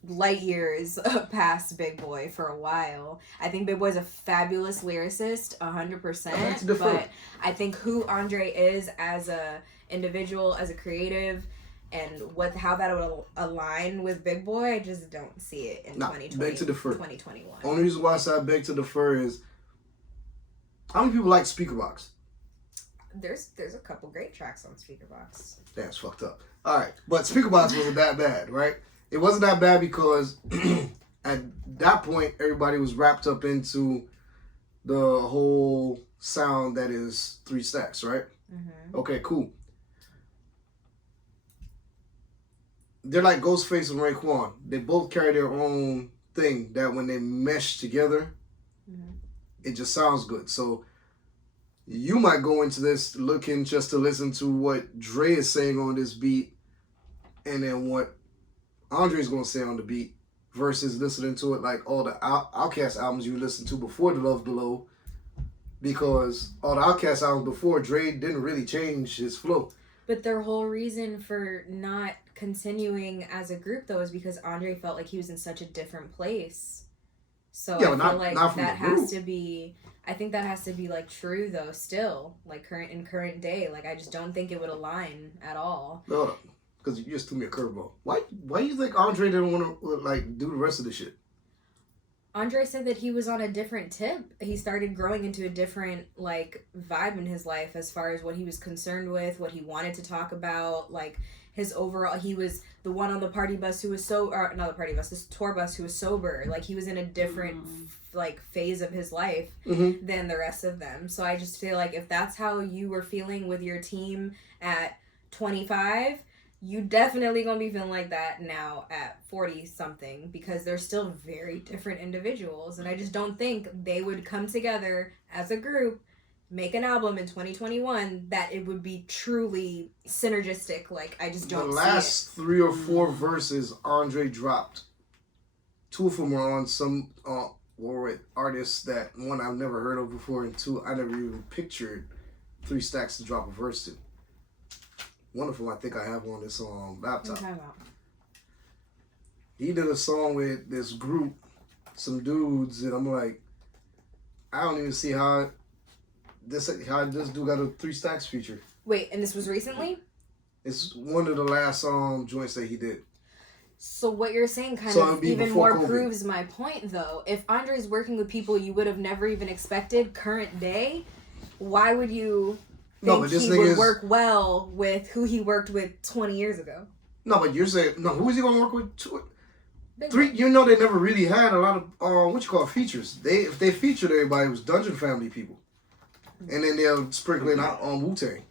light years past Big Boy for a while. I think Big Boy's a fabulous lyricist, 100%. But I think who Andre is as a individual, as a creative, and how that will align with Big Boy, I just don't see it in 2021. Only reason why I say I beg to defer is, how many people like Speakerbox? There's a couple great tracks on Speakerbox. That's fucked up. All right, but Speakerbox wasn't that bad, right? It wasn't that bad because at that point everybody was wrapped up into the whole sound that is 3 Stacks, right? Mm-hmm. Okay, cool. They're like Ghostface and Raekwon. They both carry their own thing that when they mesh together, it just sounds good. So you might go into this looking just to listen to what Dre is saying on this beat and then what Andre's going to say on the beat versus listening to it like all the Outkast albums you listened to before The Love Below, because all the Outkast albums before, Dre didn't really change his flow. But their whole reason for not continuing as a group, though, is because Andre felt like he was in such a different place. So yeah, I feel like that has to be... I think that has to be, like, true, though, still. Like, current day. Like, I just don't think it would align at all. No, because you just threw me a curveball. Why do you think Andre didn't want to, like, do the rest of the shit? Andre said that he was on a different tip. He started growing into a different, like, vibe in his life as far as what he was concerned with, what he wanted to talk about, like, his overall... He was the one on the party bus who was not the party bus, this tour bus who was sober. Like, he was in a different, like, phase of his life than the rest of them. So I just feel like if that's how you were feeling with your team at 25... you definitely gonna be feeling like that now at 40-something, because they're still very different individuals, and I just don't think they would come together as a group, make an album in 2021 that it would be truly synergistic. Like, I just don't see it. The last 3 or 4 verses Andre dropped, 2 of them were on some artists that, 1, I've never heard of before, and 2, I never even pictured 3 Stacks to drop a verse to. One of them I think I have on this laptop. He did a song with this group, some dudes, and I'm like, I don't even see how this dude got a 3 Stacks feature. Wait, and this was recently? It's one of the last joints that he did. So what you're saying kind of even more proves my point, though. If Andre's working with people you would have never even expected current day, why would you... think he would work well with who he worked with 20 years ago? No, but you're saying, no, who is he going to work with? 3, you know, they never really had a lot of features. If they featured everybody, it was Dungeon Family people. And then they'll sprinkle in on Wu-Tang,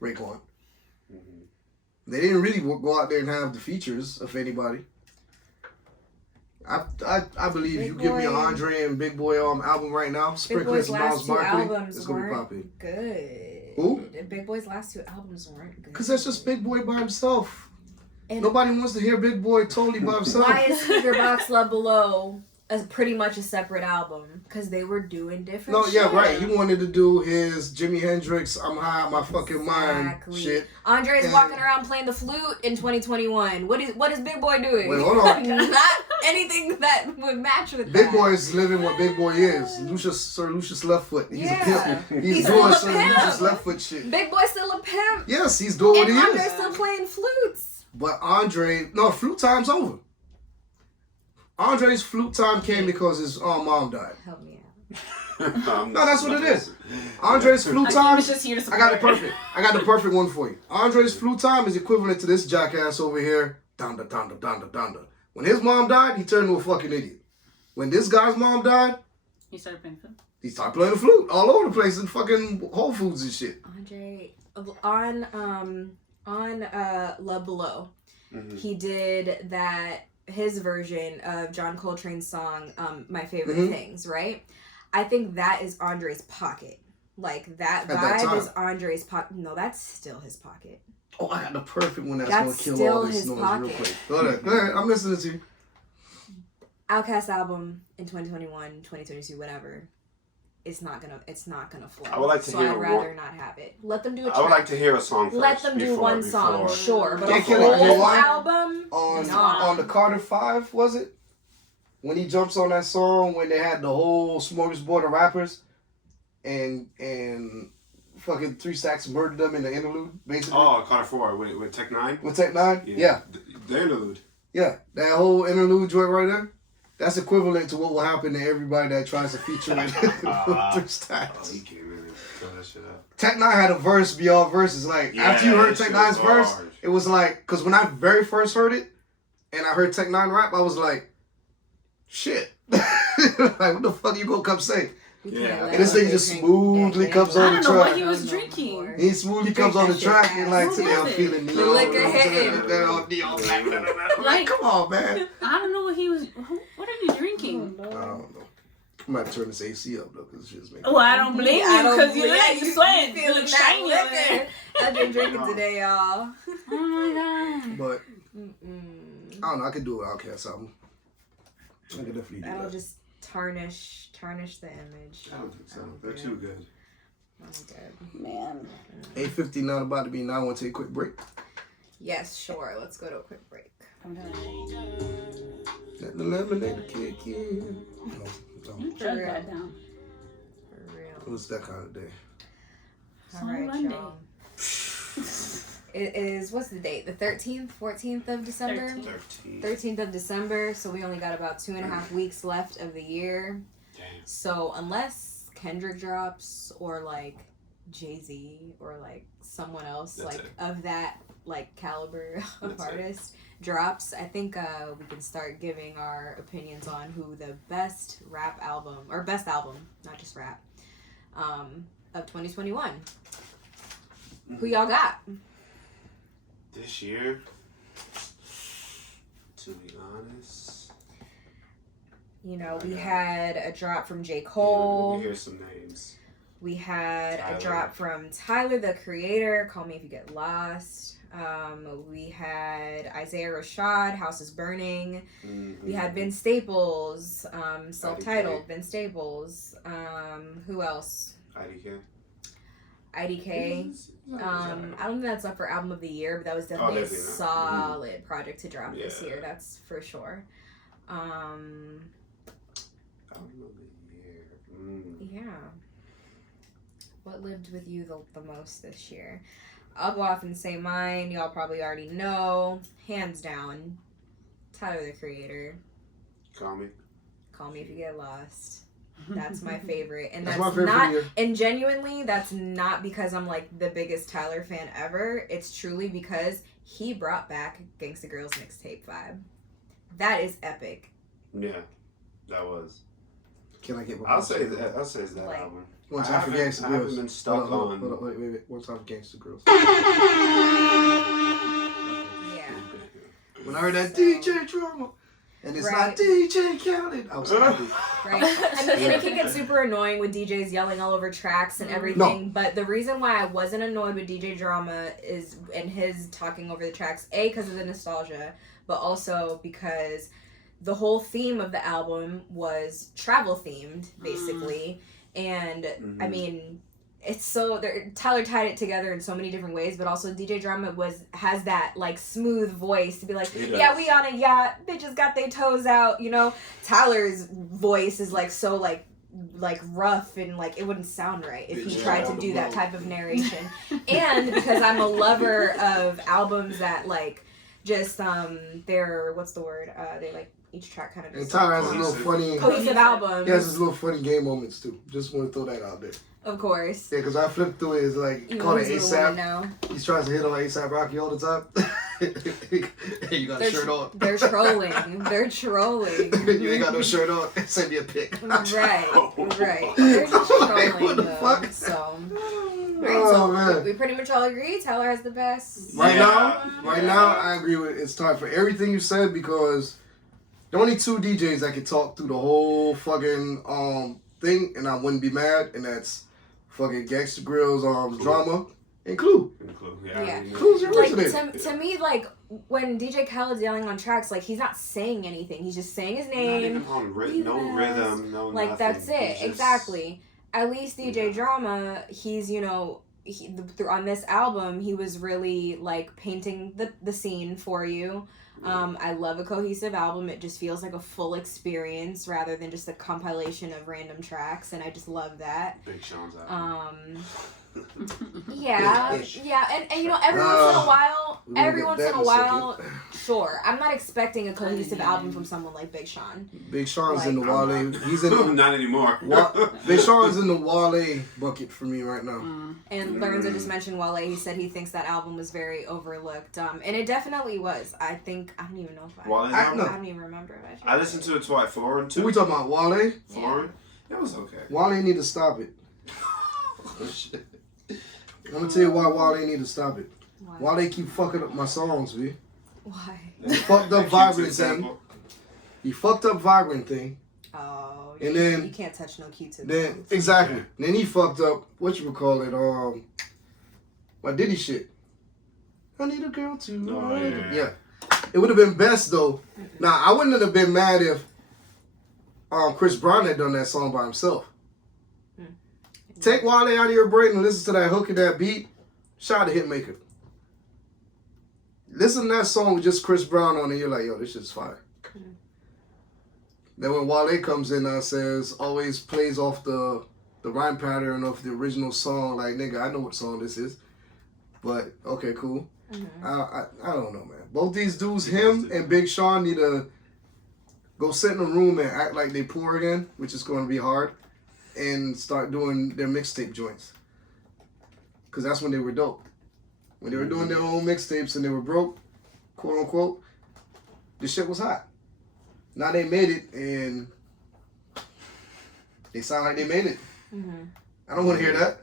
Raekwon. They didn't really go out there and have the features of anybody. I believe Big you Boy, give me an Andre and Big Boy album right now, sprinkling some Gnarls Barkley, it's going to be popping. Good. Who? Big Boy's last 2 albums weren't good. Because that's just Big Boy by himself. And nobody wants to hear Big Boy totally by himself. Why is Speakerbox Love Below pretty much a separate album because they were doing different. No, yeah, right. He wanted to do his Jimi Hendrix, I'm high out my fucking mind shit. Andre's walking around playing the flute in 2021. What is Big Boy doing? Wait, hold on. Not anything that would match with Big that. Boy is living what Big Boy is. Sir Lucius Leftfoot. He's a pimp. He's still doing a Sir pimp. Lucius Leftfoot shit. Big Boy's still a pimp. Yes, he's doing what he is. And Andre's still playing flutes. But flute time's over. Andre's flute time came because his mom died. Help me out. No, that's what it is. Andre's flute time. I got it perfect. I got the perfect one for you. Andre's flute time is equivalent to this jackass over here. Donda, donda, donda, donda. When his mom died, he turned into a fucking idiot. When this guy's mom died, he started playing flute. He started playing the flute all over the place in fucking Whole Foods and shit. Andre on Love Below, he did that. His version of John Coltrane's song, My Favorite Things, right? I think that is Andre's pocket. Like, that vibe is Andre's pocket. No, that's still his pocket. Oh, I got the perfect one that's going to kill all this noise real quick. Go ahead. I'm listening to you. Outkast album in 2021, 2022, whatever. It's not gonna flow. I would like to hear I'd rather not have it. Let them do a track. I would like to hear a song first. Let them do one song, sure. But a whole whole album? On the Carter 5, was it? When he jumps on that song, when they had the whole smorgasbord of rappers, and fucking 3 Stacks murdered them in the interlude, basically. Oh, Carter 4 with Tech 9? With Tech 9? Yeah. The interlude. Yeah, that whole interlude joint right there. That's equivalent to what will happen to everybody that tries to feature in 3 Stacks. Oh, he came in and tore that shit up. Tech 9 had a verse beyond verses. Like, after you heard Tech 9's verse, it was like, because when I very first heard it, and I heard Tech 9 rap, I was like, shit. Like, what the fuck you gonna come say? Yeah. And this thing just smoothly comes on the track. I don't know what he was drinking. He smoothly comes on the track and like, today I'm feeling the liquor hitting. Like, come on, man. I don't know what he was. What are you drinking? I don't know. I'm about to turn this AC up though, because it's making. Oh, I don't blame you because you sweat. You look shiny over there. I've been drinking today, y'all. Oh my god. But I don't know. I could do an Outkast album. I could definitely do That'll that. just tarnish the image. I don't think so. They're too good. Man. 8:50 not about to be now. I want to take a quick break. Yes, sure. Let's go to a quick break. Let the lemonade kick in. No. Shut that down. For real. It was that kind of day. All right, y'all. It is, what's the date? The 13th, 14th of December? 13th of December. So we only got about 2.5 weeks left of the year. Damn. So unless Kendrick drops or like Jay-Z or like someone else of that like caliber of artist drops, I think we can start giving our opinions on who the best rap album, or best album, not just rap, of 2021. Who y'all got? This year, to be honest, you know, we had a drop from J. Cole. Let me hear some names. We had a drop from Tyler, the Creator, Call Me If You Get Lost. We had Isaiah Rashad, House is Burning. Mm-hmm. We had Vince Staples, self-titled Vince Staples. Who else? IDK. I don't think that's up for Album of the Year, but that was definitely a solid project to drop this year. That's for sure. Album of the Year. Yeah. What lived with you the most this year? I'll go off and say mine. Y'all probably already know. Hands down. Tyler, the Creator. Call Me If You Get Lost. That's my favorite. And that's that's my favorite not, year. and genuinely, that's not because I'm like the biggest Tyler fan ever. It's truly because he brought back Gangsta Girls mixtape vibe. That is epic. Yeah, that was. Can I get one? I'll say it's that album. One time for Gangsta Girls. I haven't been stuck on. Hold on, wait. One time for Gangsta Girls. Yeah. When I heard that DJ drama. And it's not DJ Khaled. I was happy. Right. I mean, and it can get super annoying with DJs yelling all over tracks and everything. No. But the reason why I wasn't annoyed with DJ Drama is, and his talking over the tracks, A, because of the nostalgia, but also because the whole theme of the album was travel themed, basically. And I mean, it's so Tyler tied it together in so many different ways, but also DJ Drama has that like smooth voice to be like, yeah, we on a yacht, they just got their toes out, you know. Tyler's voice is like so like rough and like it wouldn't sound right if he tried to do that type of narration. And because I'm a lover of albums that like just they're what's the word, they like each track kind of just, and Tyler has a little funny cohesive album. He has his little funny gay moments too. Just want to throw that out there. Of course. Yeah, because I flipped through it. It's like, call it ASAP. He's trying to hit on ASAP Rocky all the time. You got a shirt on. They're trolling. They're trolling. You ain't got no shirt on. Send me a pic. Right. They're just trolling, though. Fuck? So, man. we pretty much all agree Tyler has the best. Right now, I agree with it's time for everything you said because the only two DJs that can talk through the whole fucking thing and I wouldn't be mad, and that's fucking Gangsta Grill's Drama and Clue. Yeah. Clue's like, to me, like when DJ Khaled's yelling on tracks, like he's not saying anything. He's just saying his name. Not even on no rhythm, no like nothing. That's it. Just... Exactly. At least DJ Drama, he's on this album, he was really like painting the scene for you. I love a cohesive album. It just feels like a full experience rather than just a compilation of random tracks, and I just love that. Big Sean's album. Yeah, and you know, every once in a while, sure. I'm not expecting a cohesive album from someone like Big Sean. Big Sean's in the Wale. He's in the, not anymore. Big Sean's in the Wale bucket for me right now. And Lorenzo just mentioned Wale. He said he thinks that album was very overlooked. And it definitely was. I don't even know if I don't even remember it. I listened to it twice. Foreign too. Who we talking about? Wale? Foreign? That was okay. Wale need to stop it. Oh, shit. I'm gonna tell you why Wale need to stop it. Why they keep fucking up my songs, V? Why? He fucked up Vibrant thing. He fucked up Vibrant thing. Oh, and then you can't touch no Q-tip. Then exactly. And then he fucked up my Diddy shit. I need a girl to. Yeah. It would have been best though. Now I wouldn't have been mad if Chris Brown had done that song by himself. Take Wale out of your brain and listen to that hook and that beat. Shout out to Hitmaker. Listen to that song with just Chris Brown on it. You're like, yo, this shit's fire. Then when Wale comes in and says, always plays off the rhyme pattern of the original song. Like, nigga, I know what song this is. But, okay, cool. I don't know, man. Both these dudes, him and Big Sean, need to go sit in a room and act like they poor again, which is going to be hard. And start doing their mixtape joints. Because that's when they were dope. When they were doing their own mixtapes and they were broke, quote unquote, this shit was hot. Now they made it and they sound like they made it. I don't want to hear that.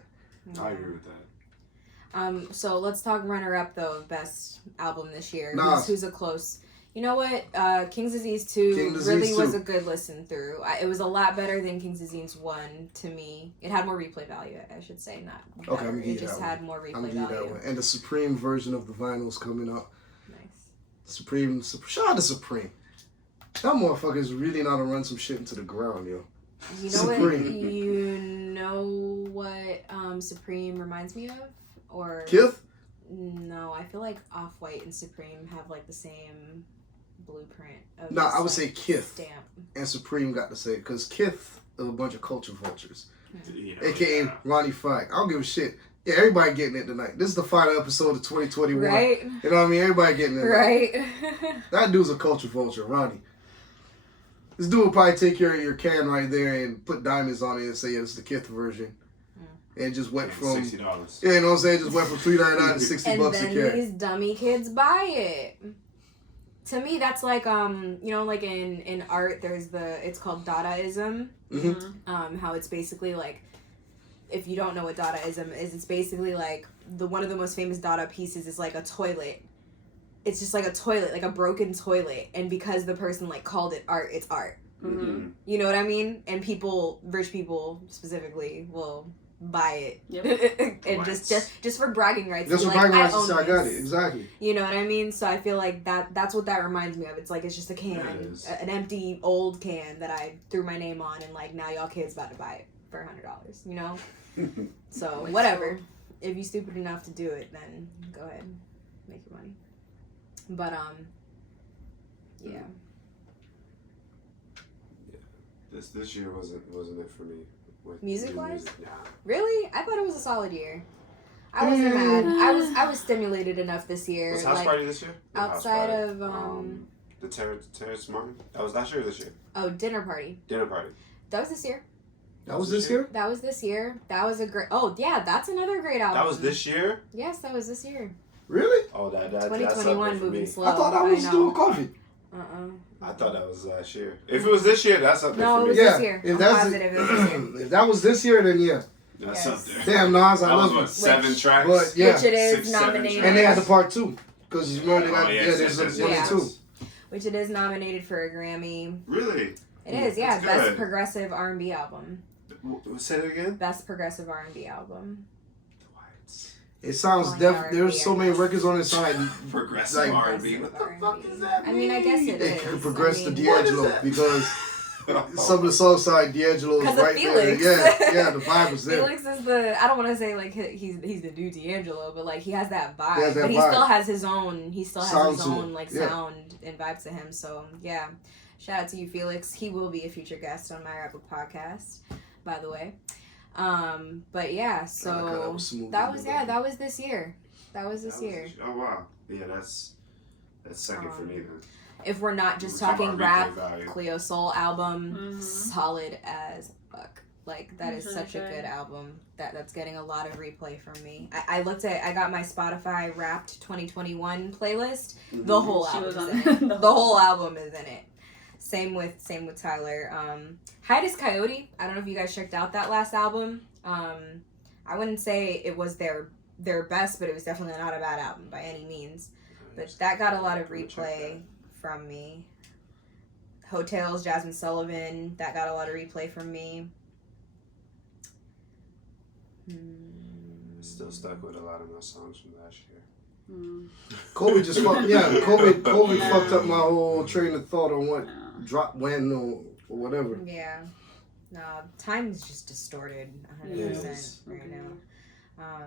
I agree with that. So let's talk runner-up though, best album this year. Nas. Who's a close... You know what? King's Disease 2 really was a good listen through. It was a lot better than King's Disease 1 to me. It had more replay value, I should say, not better. Okay, I'm gonna give it just had more replay value. That one. And the Supreme version of the vinyl's coming up. Nice. Shout out to Supreme. That motherfucker's really know how to run some shit into the ground, yo. You know what? You know what Supreme reminds me of? Or Kith? No, I feel like Off-White and Supreme have like the same blueprint. No, I would say Kith stamp. and Supreme got to say it because Kith are a bunch of culture vultures, aka Ronnie Fike. I don't give a shit. Yeah, everybody getting it tonight. This is the final episode of 2021. Right. You know what I mean? Everybody getting it. Right. That dude's a culture vulture, Ronnie. This dude will probably take your can right there and put diamonds on it and say, yeah, this is the Kith version. And just went from $60. Yeah, you know what I'm saying? Just went from $3.99 to $60 and a then can. These dummy kids buy it. To me, that's like you know, like in art, there's it's called Dadaism. How it's basically like, if you don't know what Dadaism is, it's basically like one of the most famous Dada pieces is like a toilet. It's just like a toilet, like a broken toilet, and because the person like called it art, it's art. You know what I mean? And rich people specifically, will buy it. Yep. And just for bragging rights. Just for bragging rights, I got it. Exactly. You know what I mean? So I feel like that's what that reminds me of. It's like, it's just a can, an empty old can that I threw my name on, and like, now y'all kids about to buy it for $100, you know? So whatever. If you're stupid enough to do it, then go ahead, make your money. But yeah. This year wasn't it for me. Music wise? Yeah. Really? I thought it was a solid year. I wasn't mad. I was stimulated enough this year. Was House Party this year? Outside of the Terrence Martin? That was last year or this year? Oh, Dinner Party. Dinner Party. That was this year. That was this year? That was this year. That was a great... Oh, yeah, that's another great album. That was this year? Yes, that was this year. Really? Oh, that's 2021 moving slow. I thought that was doing COVID. I thought that was last year. If it was this year, that's up there for me. No, it was this year. If I'm positive it was this year. If that was this year, then yeah. That's up there. Damn, Nas, I love it. it. 7 tracks? But, yeah. Which it is 6, nominated. And they had the part 2. Because you remember they got, there's a 1 and 2. Which it is nominated for a Grammy. Really? It is, yeah. Best progressive R&B album. Say it again? Best progressive R&B album. It sounds there's so many records on this side. Progressive R&B. What the fuck is that? I mean, I guess it is. It could progress to D'Angelo because some of the song side D'Angelo is right Felix. there. Yeah, the vibe was there. Felix is I don't want to say like he's the new D'Angelo, but like he has that vibe. He has that but he vibe. still has his own. He still has Sound his to own it. like sound and vibe to him. So yeah, shout out to you, Felix. He will be a future guest on my Rap Book podcast, by the way. But yeah, so that was this year. That was this year. Oh wow, yeah, that's second for me then. If we're not just talking rap, Cleo Soul album, solid as fuck. Like that is such a good album that's getting a lot of replay from me. I got my Spotify Wrapped 2021 playlist. The whole album is in it. The whole album is in it. Same with Tyler. Hiatus Coyote. I don't know if you guys checked out that last album. I wouldn't say it was their best, but it was definitely not a bad album by any means. But that got a lot of replay from me. Hotels, Jasmine Sullivan, that got a lot of replay from me. Still stuck with a lot of my songs from last year. COVID just COVID fucked up my whole train of thought on what dropped when or whatever. Yeah. No, time is just distorted 100% right now.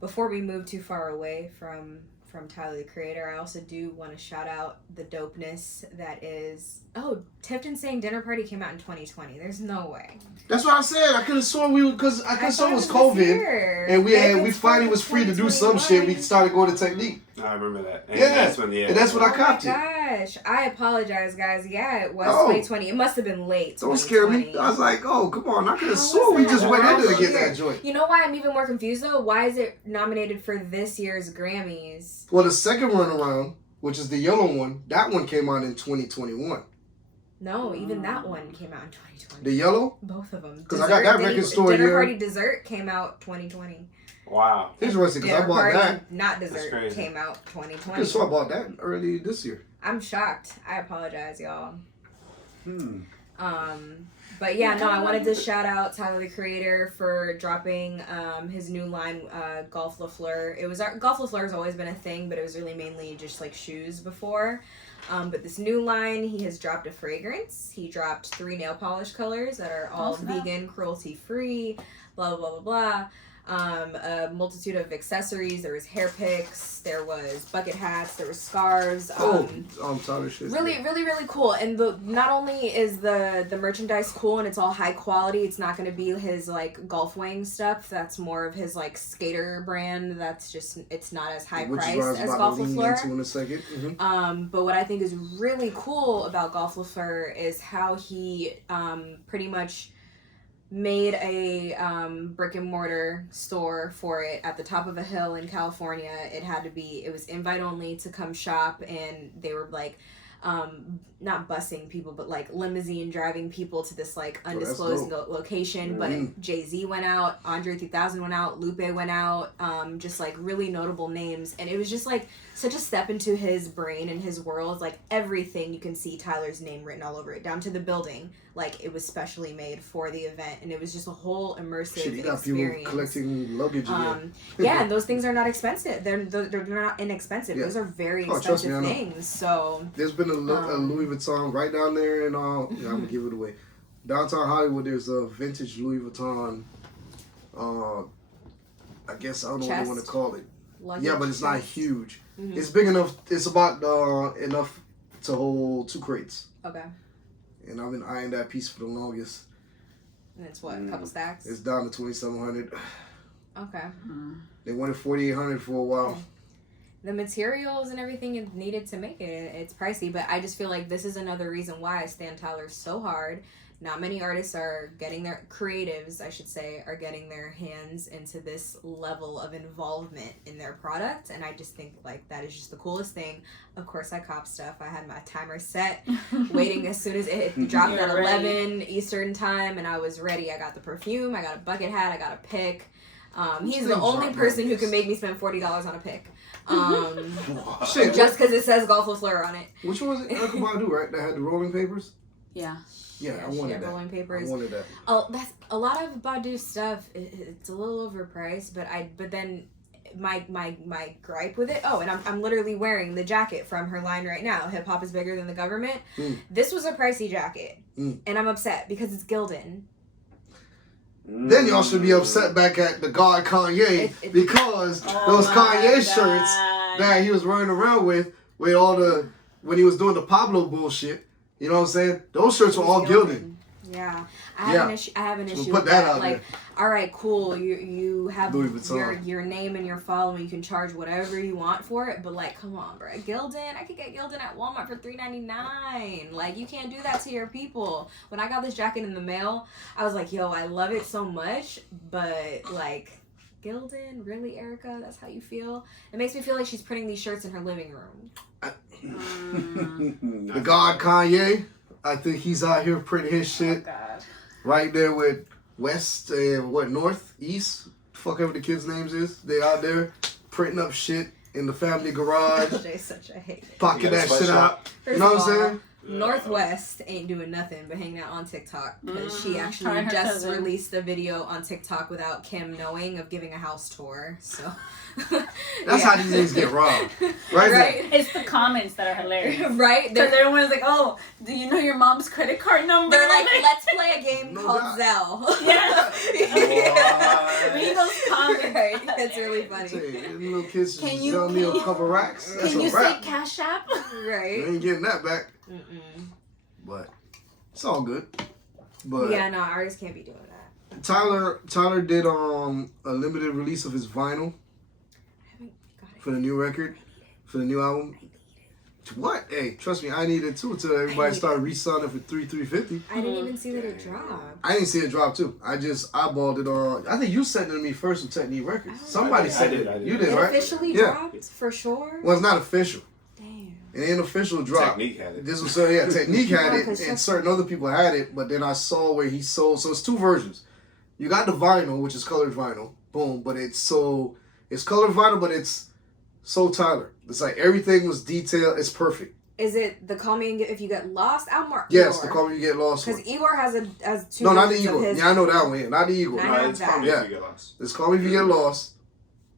Before we move too far away from Tyler the Creator, I also do want to shout out the dopeness that is... Oh, Tipton saying Dinner Party came out in 2020. There's no way. That's what I said. I could have sworn it was COVID, and we finally was free to do some shit. We started going to Technique. I remember that. And that's when I copped it. Oh my gosh. I apologize, guys. Yeah, it was 2020. It must have been late. Don't scare me. I was like, oh, come on. I could have sworn we just went in there to get that joint. You know why I'm even more confused, though? Why is it nominated for this year's Grammys? Well, the second run around, which is the yellow one, that one came out in 2021. No, even that one came out in 2020. The yellow? Both of them. Because I got that record store here. Dinner Party Dessert came out 2020. Wow. Interesting, because I bought that. Not Dessert came out 2020. I saw I bought that early this year. I'm shocked. I apologize, y'all. But yeah, no, I wanted to shout out Tyler the Creator for dropping his new line, Golf LaFleur. Golf LaFleur has always been a thing, but it was really mainly just like shoes before. But this new line, he has dropped a fragrance. He dropped 3 nail polish colors that are all vegan, cruelty-free, blah, blah, blah, blah. A multitude of accessories. There was hair picks. There was bucket hats. There was scarves. Shit. Really, really, really cool. And not only is the merchandise cool and it's all high quality, it's not going to be his like golf wing stuff. That's more of his like skater brand. That's just, it's not as high priced as Golf LaFleur. In a second. But what I think is really cool about Golf LaFleur is how he pretty much made a brick and mortar store for it at the top of a hill in California. It was invite only to come shop, and they were like, not busing people, but like limousine driving people to this like undisclosed location. But Jay-Z went out, Andre 3000 went out, Lupe went out, just like really notable names. And it was just like such a step into his brain and his world. Like everything you can see Tyler's name written all over it, down to the building. Like it was specially made for the event, and it was just a whole immersive you got experience. People collecting luggage again. Yeah, and those things are not expensive. They're not inexpensive. Those are very expensive things. So there's been a Louis Vuitton right down there, and I'm gonna give it away. Downtown Hollywood, there's a vintage Louis Vuitton. I guess I don't know what I want to call it. Luggage but it's not huge. Mm-hmm. It's big enough. It's about enough to hold 2 crates. Okay. And I've been eyeing that piece for the longest. And it's what, a couple stacks? It's down to $2,700. Okay. They wanted $4,800 for a while. Okay. The materials and everything needed to make it, it's pricey, but I just feel like this is another reason why I stand Tyler so hard. Not many artists are getting creatives, I should say, are getting their hands into this level of involvement in their product. And I just think like that is just the coolest thing. Of course, I cop stuff. I had my timer set, waiting as soon as it dropped at 11 Eastern time, and I was ready. I got the perfume, I got a bucket hat, I got a pick. He's the only person who can make me spend $40 on a pick. Just because it says Golf LaFleur on it. Which one was it? Erykah Badu, right? That had the rolling papers? Yeah. Yeah, I wanted that. Rolling papers. I wanted that. Oh, that's a lot of Badu stuff. It's a little overpriced, but then my gripe with it. Oh, and I'm literally wearing the jacket from her line right now. Hip hop is bigger than the government. This was a pricey jacket, and I'm upset because it's Gildan. Then y'all should be upset back at the God Kanye because those Kanye shirts that he was running around with all the when he was doing the Pablo bullshit. You know what I'm saying? Those shirts were all Gildan. Yeah, I have an issue. Put with that out like, there. All right, cool. You have your name and your following. You can charge whatever you want for it. But like, come on, bro. Gildan, I could get Gildan at Walmart for $3.99. Like, you can't do that to your people. When I got this jacket in the mail, I was like, yo, I love it so much, but like, Gildan, really, Erykah? That's how you feel? It makes me feel like she's printing these shirts in her living room. The God Kanye, I think he's out here printing his shit right there with West and North, East, fuck ever the kids' names is. They out there printing up shit in the family garage. Jay's such a hater. Pocket that shit out. You know what I'm saying? Northwest ain't doing nothing but hanging out on TikTok because she actually just released a video on TikTok without Kim knowing of giving a house tour. So that's how these things get robbed, right? It's the comments that are hilarious, right? Because everyone's like, "Oh, do you know your mom's credit card number?" They're like, "Let's play a game called Zelle." Yeah, read those comments. Right? It's really funny. Little kids just sell me a couple racks. That's can you say Cash App? Right. You ain't getting that back. But it's all good. But yeah, no, artists can't be doing that. Tyler did a limited release of his vinyl for the new record, for the new album. What? Hey, trust me, I need it too until everybody started reselling it for $350. I didn't even see that it dropped. I didn't see it drop too. I just eyeballed it on. I think you sent it to me first with Technique Records. Somebody sent it. You did, right? It officially dropped for sure. Well, it's not official. Damn. It ain't official drop. Technique had it. This was Technique had it, and certain other people had it. But then I saw where he sold. So it's 2 versions. You got the vinyl, which is colored vinyl. Boom. But it's colored vinyl, but it's so Tyler. It's like everything was detailed. It's perfect. Is it the Call Me If You Get Lost album or Yes, Igor? the Call Me If You Get Lost. Because Igor has 2. No, not the Igor. Yeah, I know that one. Yeah, not the Igor. It's Call Me If You Get Lost. It's Call Me If You Get Lost.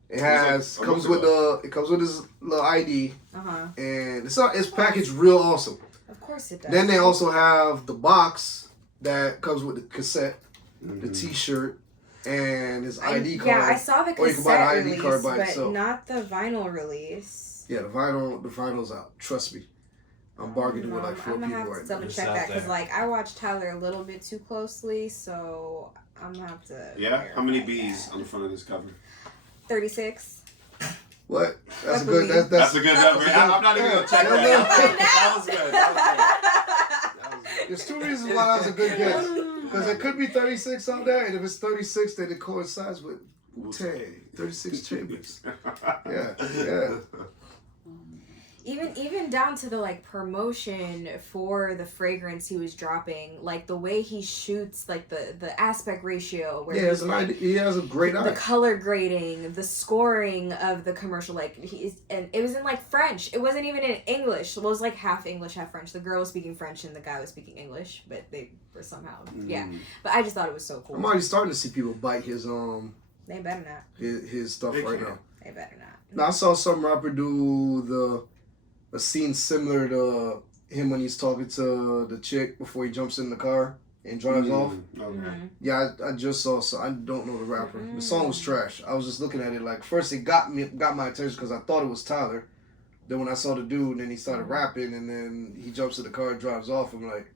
It comes with his little ID. And it's packaged real awesome. Of course it does. Then they also have the box that comes with the cassette, the T-shirt, and his ID card. Yeah, I saw the cassette or you can buy the ID release, card by but itself. not the vinyl release. Yeah, the vinyl's out. Trust me, I'm bargaining with like 4 people right now. I'm gonna have to double check that because like I watched Tyler a little bit too closely, so I'm gonna have to. Yeah, how many B's on the front of this cover? 36. What? That's a good. That's a good number. I'm not even gonna check that. That was good. There's 2 reasons why that was a good guess. Because it could be 36 out there, and if it's 36, then it coincides with wu-tang. 36 chambers. Yeah. Even down to the like promotion for the fragrance he was dropping, like the way he shoots, like the aspect ratio where he has a great eye. The color grading, the scoring of the commercial, like and it was in like French. It wasn't even in English. It was like half English, half French. The girl was speaking French and the guy was speaking English, but they were somehow yeah. But I just thought it was so cool. I'm already starting to see people bite his They better not. His stuff right now. They better not. Now I saw some rapper do a scene similar to him when he's talking to the chick before he jumps in the car and drives off. Okay. Yeah, I just saw. So I don't know the rapper. The song was trash. I was just looking at it like first it got my attention because I thought it was Tyler. Then when I saw the dude, and then he started rapping, and then he jumps in the car and drives off. I'm like,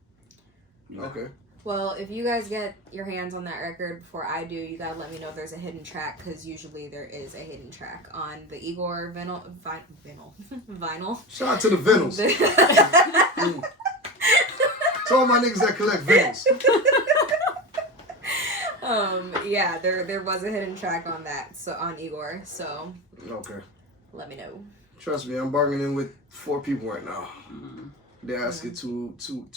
okay. Well, if you guys get your hands on that record before I do, you gotta let me know if there's a hidden track, because usually there is a hidden track on the Igor vinyl. Shout out to the vinyls. To all my niggas that collect vinyls. Yeah, there was a hidden track on that, so on Igor. So okay. Let me know. Trust me, I'm bargaining with 4 people right now. They're asking too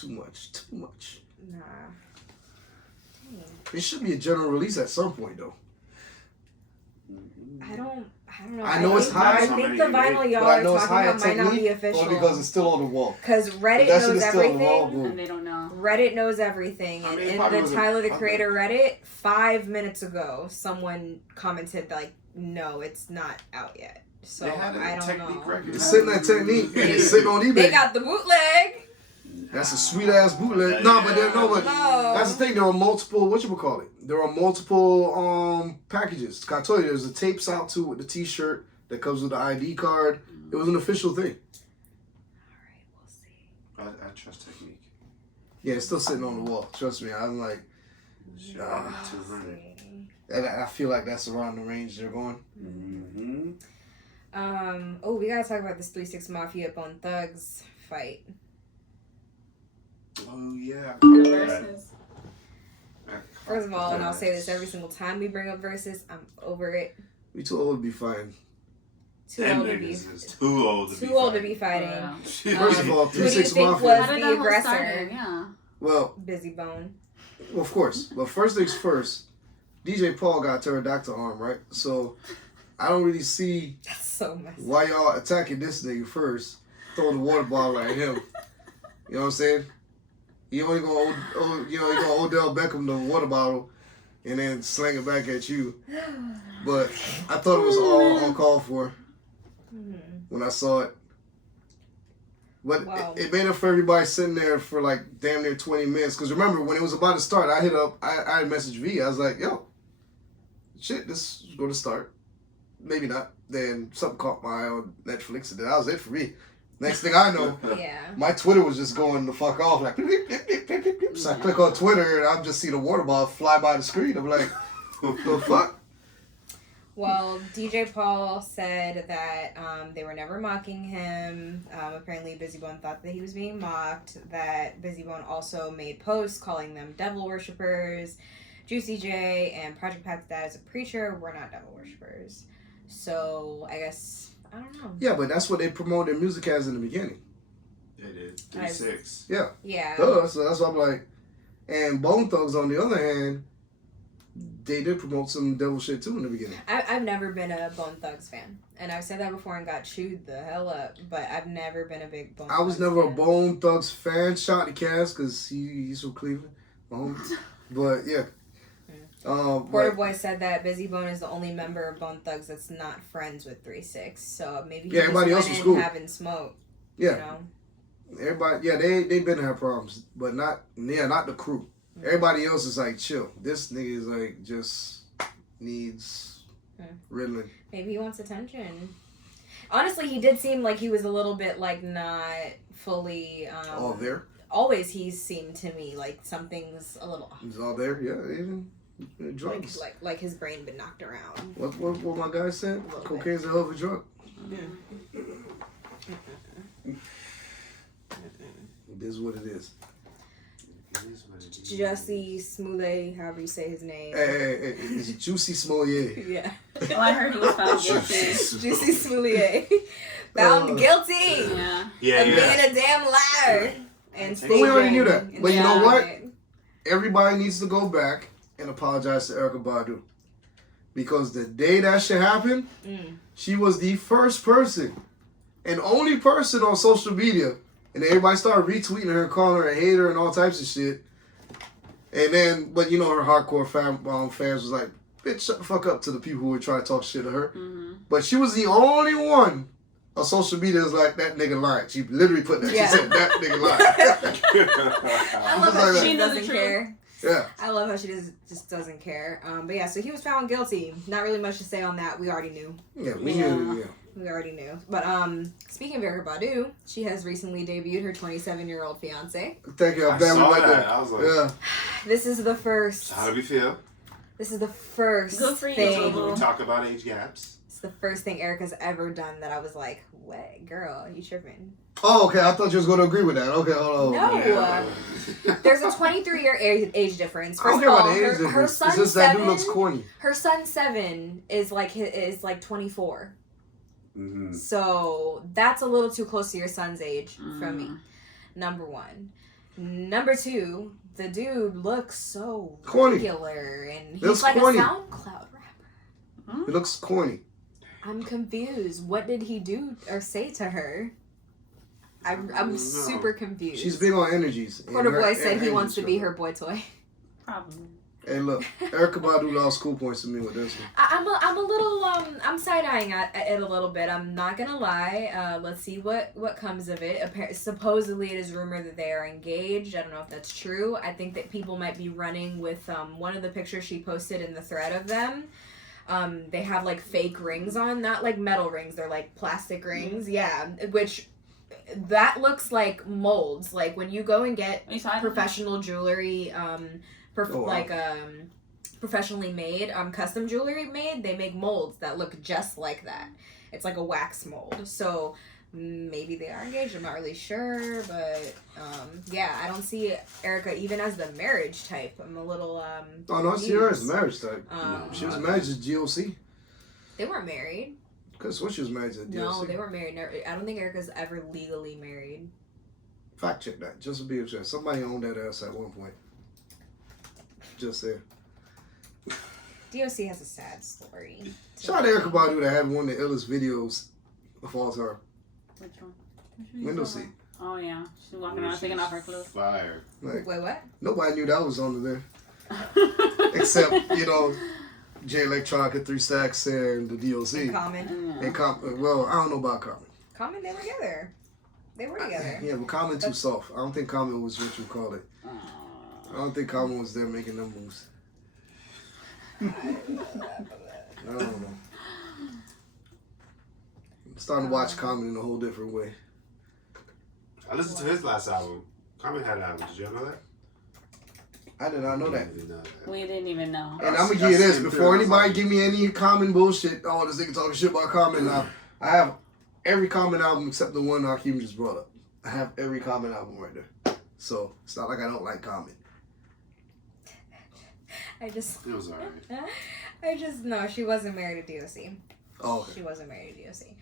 much. Too much. Nah. It should be a general release at some point, though. I don't know. I know it's high. I think the vinyl y'all are talking about might not be official. Or because it's still on the wall. Because Reddit knows everything. And they don't know. Reddit knows everything. And in the Tyler, the Creator Reddit, 5 minutes ago, someone commented, like, no, it's not out yet. So, I don't know. It's sitting at Technique, and it's sitting on eBay. They got the bootleg. That's a sweet ass bootleg. But that's the thing. There are multiple. There are multiple packages. I told you, there's the tapes out too with the T-shirt that comes with the ID card. It was an official thing. All right, we'll see. I trust Technique. Yeah, it's still sitting on the wall. Trust me. I'm like, 200. And I feel like that's around the range they're going. We gotta talk about this 3-6 Mafia Bone Thugs fight. Oh yeah. Versus. First of all, and I'll say this every single time we bring up Versus, I'm over it. We too old to be fighting. Too old to be fighting. Yeah. First of all, 3-6 Mafia. Who do you think was the aggressor? Yeah. Well, Busy Bone. Well, of course. But first things first, DJ Paul got a pterodactyl arm, right? So I don't really see why y'all attacking this nigga first, throwing the water bottle at him. You know what I'm saying? You only gonna Odell Beckham the water bottle and then sling it back at you. But I thought it was all uncalled for when I saw it. But it made up for everybody sitting there for like damn near 20 minutes. Because remember, when it was about to start, I had messaged V. I was like, yo, shit, this is going to start. Maybe not. Then something caught my eye on Netflix, and that was it for me. Next thing I know, my Twitter was just going the fuck off. Like, so I click on Twitter, and I'm just seeing a water ball fly by the screen. I'm like, what the fuck? Well, DJ Paul said that they were never mocking him. Apparently, Busy Bone thought that he was being mocked. That Busy Bone also made posts calling them devil worshippers. Juicy J and Project Pat's dad is a preacher. We're not devil worshippers. So, I guess, I don't know. Yeah, but that's what they promoted their music as in the beginning. They did. 3-6. Yeah. Yeah. So that's why I'm like, and Bone Thugs, on the other hand, they did promote some devil shit too in the beginning. I've never been a Bone Thugs fan. And I've said that before and got chewed the hell up. But I've never been a big Bone Thugs fan. I was never a Bone Thugs fan. Shout to Cass because he's from Cleveland. But yeah. Porter Boy said that Busy Bone is the only member of Bone Thugs that's not friends with 3-6. So maybe he everybody just else went was in cool. having smoke. Yeah. You know? Everybody, they've been have problems, but not the crew. Everybody else is like chill. This nigga is like just needs riddling. Maybe he wants attention. Honestly, he did seem like he was a little bit like not fully all there. Always he's seemed to me like something's a little off. He's all there, yeah. Even drugs. Like his brain been knocked around. What my guy said? Cocaine's a hell of a drug. It is what it is. Jussie Smollett, however you say his name. Hey, it's Juicy Smollett. Yeah. Oh, I heard he was found guilty. Juicy Smoulier. Found guilty. Yeah. Of being a damn liar. And we already knew that. and But you know what? staging. Everybody needs to go back and apologize to Erykah Badu. Because the day that shit happened, she was the first person and only person on social media. And everybody started retweeting her, calling her a hater and all types of shit. And then, but you know, her hardcore fans was like, bitch, shut the fuck up to the people who were trying to talk shit to her. But she was the only one on social media was like, that nigga lied. She literally put that. Yeah. She said, that nigga lied. I love how she doesn't care. Yeah. I love how she just doesn't care. But yeah, so he was found guilty. Not really much to say on that. We already knew. Yeah, we knew. Yeah. We already knew. But speaking of Erykah Badu, she has recently debuted her 27-year-old fiance. Thank you. I'm glad we went there. I was like, yeah. This is the first. How do we feel? This is the first Good for you, thing. Lulu. We talk about age gaps. It's the first thing Erica's ever done that I was like, what, girl, you tripping? Oh, okay. I thought you was going to agree with that. Okay, hold on. No. Yeah. There's a 23-year age difference. I don't First care of about all, the age her difference. son It's just that dude 7, looks corny. her son 7 is like 24. Mm-hmm. So that's a little too close to your son's age for me. Number one. Number two, the dude looks so Corny. regular and Looks he's like corny. a SoundCloud rapper. It looks corny. I'm confused. What did he do or say to her? I'm super confused. She's big on energies. Quarter Boy said he wants to be her boy toy. Probably. Hey, look, Erykah Badu lost school points to me with this one. I'm a little I'm side-eyeing it a little bit. I'm not gonna lie. Let's see what comes of it. Supposedly it is rumored that they are engaged. I don't know if that's true. I think that people might be running with one of the pictures she posted in the thread of them. They have like fake rings on, not like metal rings. They're like plastic rings. Yeah, which that looks like molds. Like when you go and get professional jewelry, professionally made, custom jewelry made, they make molds that look just like that. It's like a wax mold. So maybe they are engaged. I'm not really sure, but yeah, I don't see Erykah even as the marriage type. I'm a little Oh no, I see her as the marriage type. No, she was married to GOC. They weren't married. Because what she was married to GOC. No, they weren't married. I don't think Erykah's ever legally married. Fact check that. Just to be sure. Somebody owned that ass at one point. Just there. DOC has a sad story. Shout out to Erykah Badu that had one of the illest videos of all time. Which one? Window seat. Oh yeah, she's walking around taking off her clothes. Fire. Wait, what? Nobody knew that was on there. Except, Jay Electronica, 3 Stacks, and the DOC. And Common. And well, I don't know about Common. Common, they were together. They were together. Yeah, but Common too soft. I don't think Common was what you call it. I don't think Common was there making them moves. I don't know. I'm starting to watch Common in a whole different way. I listened to his last album. Common had an album. Did you know that? I did not know that. We didn't even know. And I'm gonna give you this before anybody give me any Common bullshit. Oh, this nigga talking shit about Common now. I have every Common album except the one Hakeem just brought up. I have every Common album right there. So it's not like I don't like Common. It was alright. No, she wasn't married to DOC. Oh, okay. She wasn't married to DOC.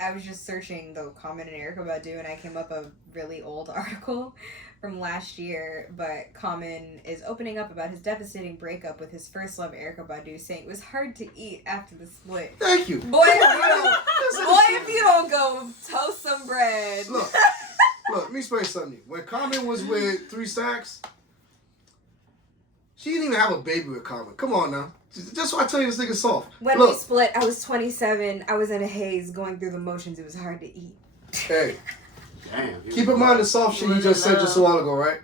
I was just searching the Common and Erykah Badu, and I came up a really old article from last year, but Common is opening up about his devastating breakup with his first love, Erykah Badu, saying it was hard to eat after the split. Thank you. Boy, if you don't go toast some bread. Look, let me explain something to you. When Common was with 3 Stacks, she didn't even have a baby with Common. Come on now. That's why I tell you this nigga's soft. When we split, I was 27. I was in a haze going through the motions. It was hard to eat. Hey. Damn. Keep in mind the soft shit he just said just a while ago, right?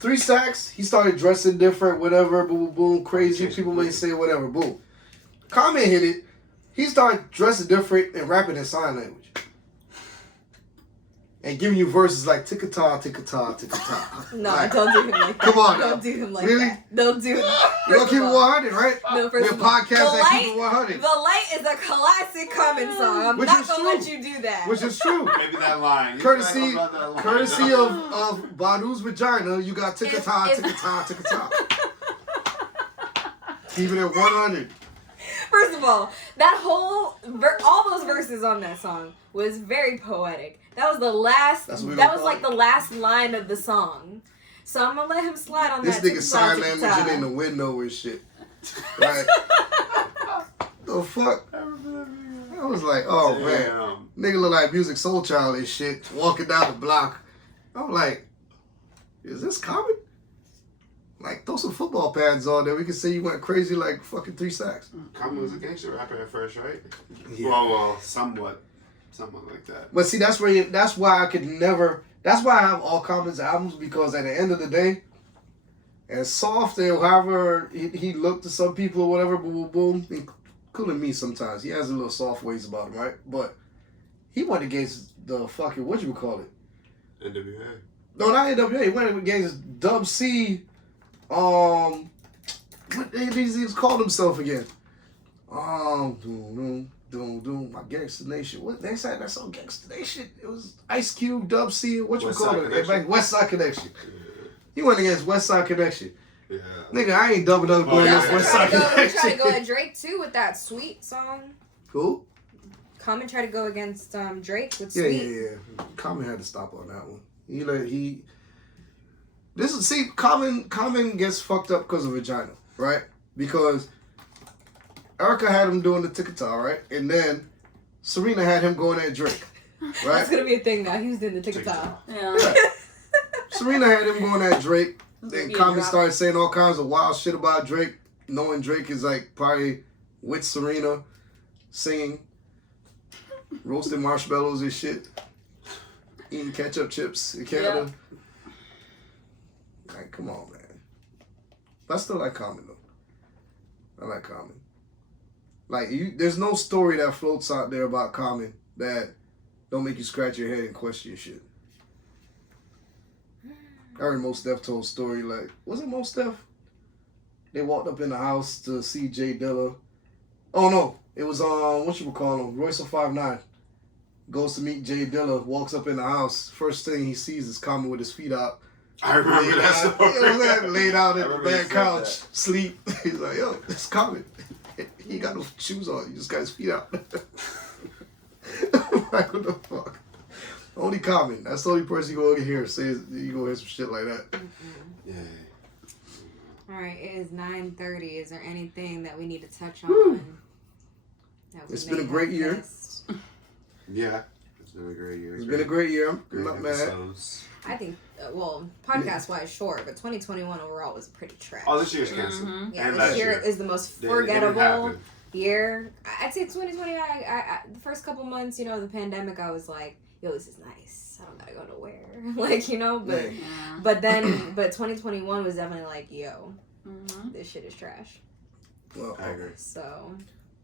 3 Stacks, he started dressing different, whatever, boom, boom, boom, crazy. People may say whatever, boom. Common hit it. He started dressing different and rapping in sign language. And giving you verses like tick-a-ta, tick-a-ta, tick-a-ta. No, like, don't do him like that. Come on, don't do him like really? that. Don't do it. You don't keep it 100, right? No, We're a podcast that keep it 100. The Light is a classic Common song. I'm not going to let you do that. Which is true. Maybe that line. Courtesy of Badu's vagina, you got tick-a-ta, tick-a-ta, tick-a-ta. Keep it at 100. First of all, that whole all those verses on that song was very poetic. That was the last. That was like the last line of the song. So I'm gonna let him slide on this that. This nigga sign language in the window and shit. Like, the fuck? I was like, oh man, nigga look like Music Soul Child and shit, walking down the block. I'm like, is this common? Like, throw some football pads on there. We can say you went crazy like fucking 3 sacks. Common was a gangster rapper at first, right? Yeah. Well, somewhat like that. But see, that's why I could never. That's why I have all Common's albums, because at the end of the day, as soft and however he looked to some people or whatever, boom, boom, boom, including me sometimes. He has a little soft ways about him, right? But he went against the fucking, what you would call it? NWA. No, not NWA. He went against Dub C. What he's called himself again? My Gangsta Nation. What they said that song Gangsta Nation? It was Ice Cube, Dub C, what you call it? West Side Connection. Yeah. He went against West Side Connection. Yeah. Nigga, I ain't double going against West Side Connection. He tried to go at Drake too with that Sweet song. Who? Common tried to go against Drake with Sweet. Yeah. Common had to stop on that one. Common gets fucked up because of vagina, right? Because Erica had him doing the ticketa, right? And then Serena had him going at Drake, right? That's gonna be a thing now. He was doing the ticketa. Yeah. Serena had him going at Drake. Then Common started saying all kinds of wild shit about Drake, knowing Drake is like probably with Serena, singing, roasting marshmallows and shit, eating ketchup chips in Canada. Like, come on, man. But I still like Common though. I like Common. Like, there's no story that floats out there about Common that don't make you scratch your head and question your shit. I heard Mos Def told a story, like, was it Mos Def? They walked up in the house to see Jay Dilla. Oh no, it was what you would call him, Royce 59. Goes to meet Jay Dilla, walks up in the house. First thing he sees is Common with his feet out. I remember that story. You know that? Laid out at the bed couch, sleep. He's like, yo, it's Common. He got no shoes on. He just got his feet out. I'm like, what the fuck? Only Common. That's the only person you go hear say you go hear some shit like that. Mm-hmm. Yeah. All right, it is 9:30. Is there anything that we need to touch on? It's been a great year. Yeah, it's been a great year. It's been a great year. I'm not mad. I think, podcast-wise, sure, but 2021 overall was pretty trash. Oh, this year's canceled. Mm-hmm. Yeah, this year is the most forgettable year. I'd say 2020, the first couple months, the pandemic, I was like, yo, this is nice. I don't gotta go nowhere. But 2021 was definitely like, yo, this shit is trash. Well, I agree. So,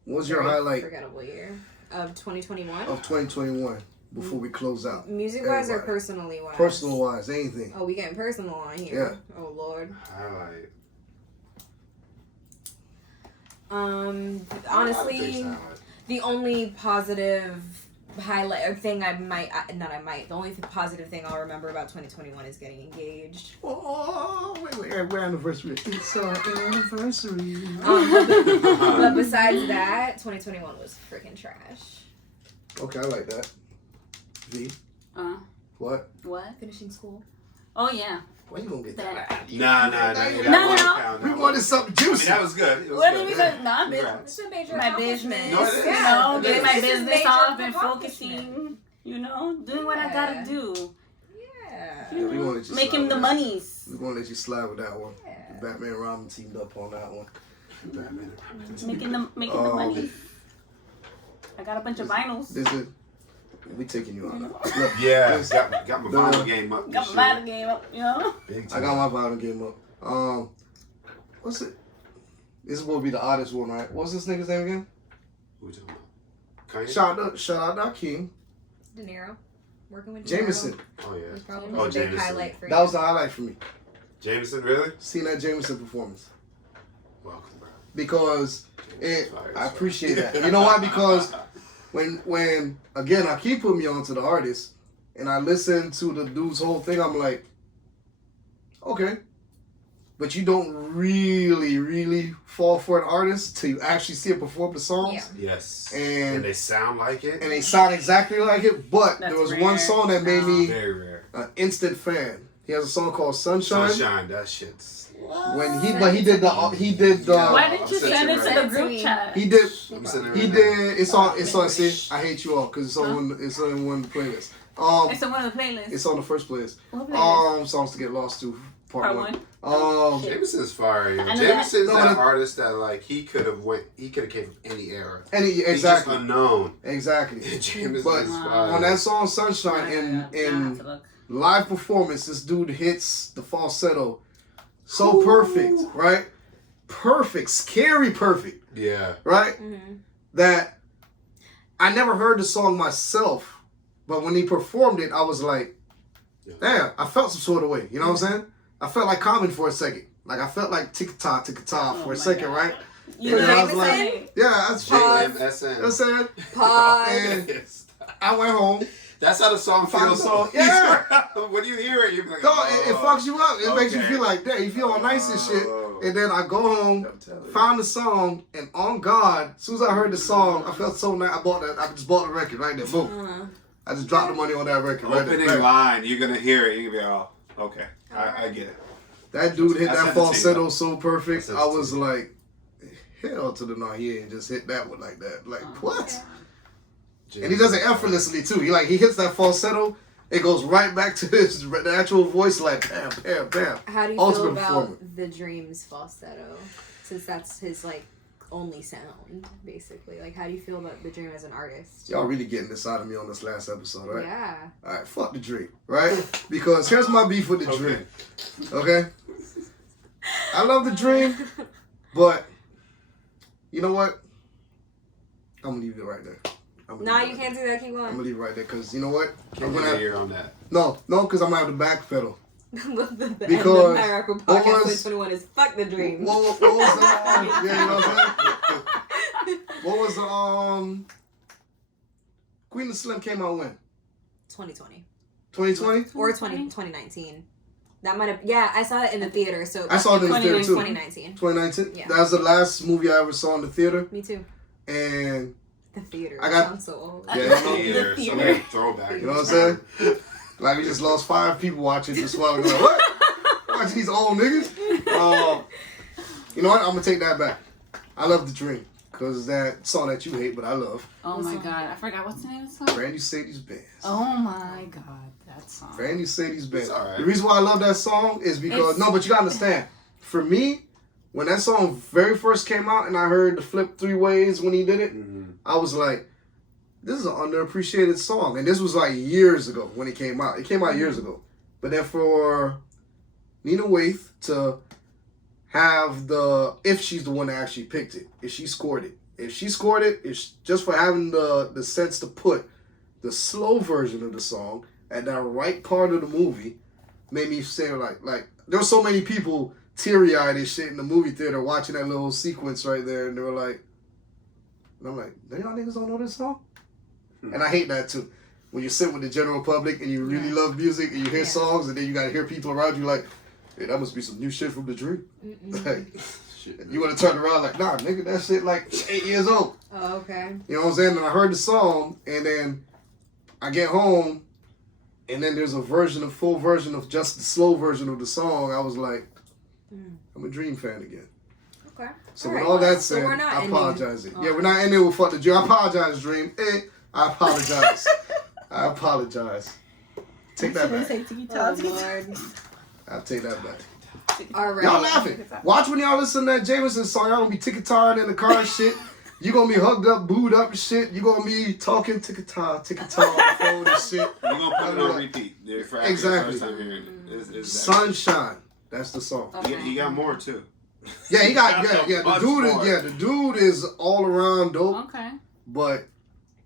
what was your highlight? Forgettable year of 2021? Of 2021. Before we close out. Music-wise or personally-wise? Personal-wise, anything. Oh, we getting personal on here. Yeah. Oh, Lord. Highlight. Honestly, the only positive highlight or thing the only positive thing I'll remember about 2021 is getting engaged. Oh, wait, we're anniversary. It's our anniversary. But besides that, 2021 was freaking trash. Okay, I like that. V? What? Finishing school. Oh, yeah. Why you gonna get that? No. We wanted something juicy. That was good. It's a major my business. Getting my business off and focusing, doing what I gotta do. Yeah. Making the monies. We're gonna let you slide with that one. Yeah. Batman and Robin teamed up on that one. Making the money. I got a bunch of vinyls. We taking you on that. Look, yeah, got my vinyl game up. Got my vinyl game up, I got my vinyl game up. What's it? This will be the oddest one, right? What's this nigga's name again? Who you talking about? Kanye? Shout out to King. De Niro. Working with De Niro. Jameson. Oh, yeah. Was probably a big highlight for you. That was the highlight for me. Jameson, really? Seeing that Jameson performance. Welcome, bro. Because I appreciate that. You know why? Because when again, I keep putting me on to the artist, and I listen to the dude's whole thing, I'm like, okay, but you don't really fall for an artist till you actually see it perform the songs. Yeah. Yes. And they sound like it. And they sound exactly like it. But That's there was rare. one song that made me very rare. An instant fan. He has a song called Sunshine. Sunshine, that shit's. When he did the Why didn't you send it to the group chat? He did. It's on. See, I hate you all because it's on one playlist. It's on one of the playlists. It's on the first playlist. What playlist? Songs to get lost to part one. Jameson's fire. Jameson's that artist that like he could have came from any era. Exactly. He's just unknown. Exactly. Jameson's fire. On that song Sunshine in live performance, this dude hits the falsetto so perfect, right? Perfect, scary perfect. Yeah. Right? Mm-hmm. That I never heard the song myself, but when he performed it, I was like, damn, I felt some sort of way. You know what I'm saying? I felt like Common for a second. Like I felt like tick-a-tock for a second, God. Right? You and I was like, yeah, that's JMSN. You know what I'm saying? Pause. And I went home. That's how the song feels. Yeah. When you hear it, you're like, it fucks you up. It makes you feel like, damn, you feel all nice and shit. And then I go home, found the song, and on God, as soon as I heard the song, I felt so nice. I just bought the record right there. Boom. I just dropped the money on that record right there. Opening line, you're going to hear it. You're going to be, okay. I get it. That dude hit that falsetto so perfect. I was like, hell to the no, he ain't just hit that one like that. Like, what? And he does it effortlessly too. He hits that falsetto, it goes right back to his natural voice, like bam, bam, bam. How do you feel about the Dreams falsetto? Since that's his only sound, basically. How do you feel about the Dream as an artist? Y'all really getting this out of me on this last episode, right? Yeah. All right, fuck the Dream, right? Because here's my beef with the Dream. Okay. I love the Dream, but you know what? I'm gonna leave it right there. Nah, you can't do that. Keep going. I'm gonna leave it right there because you know what? I'm gonna hear on that. No, because I'm gonna have to backpedal. Because the Miracle Podcast 2021 is fuck the Dream. What was the yeah, you know what I'm saying? What was the Queen of Slim came out when? 2020. 2020? Or 2019. That might have, I saw it in the theater. So I saw it in the theater too. 2019. 2019? Yeah. That was the last movie I ever saw in the theater. Me too. And the theater. I got sounds so old. Yeah, the theater. Throwback. You know what I'm saying? Like we just lost 5 people watching this while ago. What? Watching these old niggas? You know what? I'm gonna take that back. I love The Dream. Cause that song that you hate, but I love. Oh my God, I forgot what's the name of the song. Brandy Sadie's Bands. Oh my God, that song. Brandy Sadie's Bands. Right. The reason why I love that song is because but you gotta understand. For me, when that song very first came out and I heard the flip 3 ways when he did it, I was like, this is an underappreciated song. And this was years ago when it came out. It came out years ago. But then for Nina Waithe to have if she's the one that actually picked it, if she scored it, it's just for having the sense to put the slow version of the song at that right part of the movie, made me say like there's so many people teary-eyed and shit in the movie theater watching that little sequence right there, and they were like, and I'm like, y'all niggas don't know this song? And I hate that too. When you sit with the general public and you really love music and you hear songs and then you gotta hear people around you like, hey, that must be some new shit from The Dream. Like, you want to turn around like, nah, nigga, that shit 8 years old. Oh, okay. You know what I'm saying? And I heard the song, and then I get home, and then there's a full version of just the slow version of the song. I was like, I'm a Dream fan again. Okay. So with all that said, I apologize. Yeah, we're not ending with fuck the Dream. I apologize, Dream. I apologize. I apologize. Take that back. I'll take that back. All right. Y'all laughing. Watch when y'all listen to that Jameson song. Y'all gonna be tick-a-tired in the car and shit. You gonna be hugged up, booed up and shit. You gonna be talking tick-a-tar on the phone and shit. You gonna put it on repeat. Exactly. Sunshine. That's the song. Okay. He got more too. Yeah, he got the dude is all around dope. Okay. But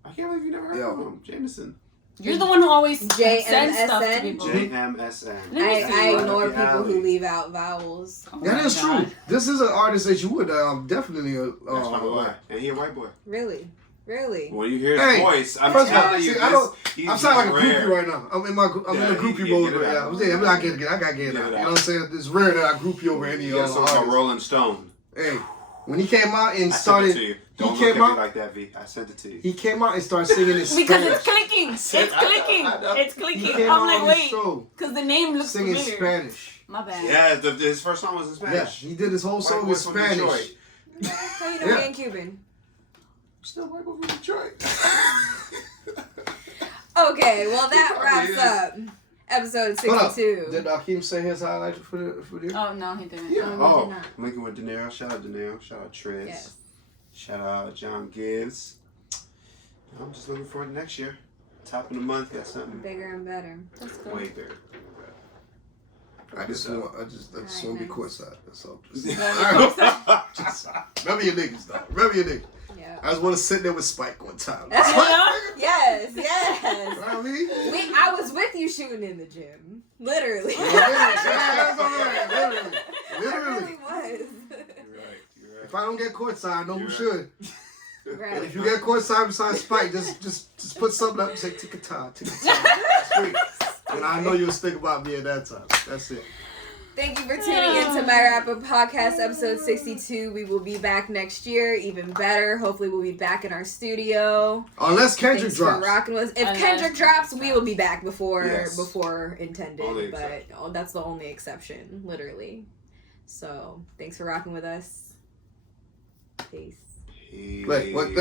I can't believe you never heard of him, Jameson. You're the one who always sends stuff to people. JMSN. I ignore people who leave out vowels. Oh that is true. This is an artist that you would definitely. That's my boy. And he a white boy. Really? Really? When you hear his voice, I'm telling you, I'm sounding like a groupie right now. I'm in a groupie mode right now. I gotta get it out. You know what I'm saying? It's rare that I groupie over any artist. Called Rolling Stone. Hey, when he came out and started, Don't look at me like that, V. I sent it to you. He came out and started singing in Spanish. Because it's clicking. It's clicking. I'm like, wait. Because the name looks singing familiar. Spanish. My bad. Yeah, his first song was in Spanish. Yeah, he did his whole song in Spanish. How you know he ain't Cuban? Still white boy from Detroit. Okay, well that wraps up episode 62. Did Akeem say his highlights for you? Oh no, he didn't. Yeah. Oh, linking with De Niro. Shout out De Niro. Shout out Trez. Yes. Shout out John Gibbs. I'm just looking forward to next year. Top of the month, got something bigger and better. That's cool. Way bigger. I just want to be courtside. That's all. Just remember your niggas, though. Remember your niggas. Yeah. I just want to sit there with Spike one time. Yes. You know what I mean? I was with you shooting in the gym. Literally. Literally. I really was. You're right. If I don't get courtside, I know who should. Right. And if you get courtside beside Spike, just put something up and say tick-a-ta. And I know you'll think about me at that time. That's it. Thank you for tuning in to My Wrap-Up Podcast, episode 62. We will be back next year, even better. Hopefully we'll be back in our studio. Unless Kendrick drops. If Kendrick drops, we will be back before intended. But that's the only exception, literally. So, thanks for rocking with us. Peace. Wait, what?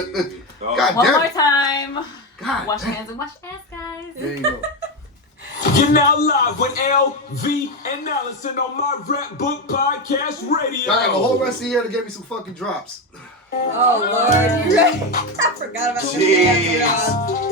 God One more time. God wash your hands and wash your ass, guys. There you go. You're now live with LV and Allison on My Rap Book Podcast Radio. I got the whole rest of the year to get me some fucking drops. Oh, Lord. You right? I forgot about the drops.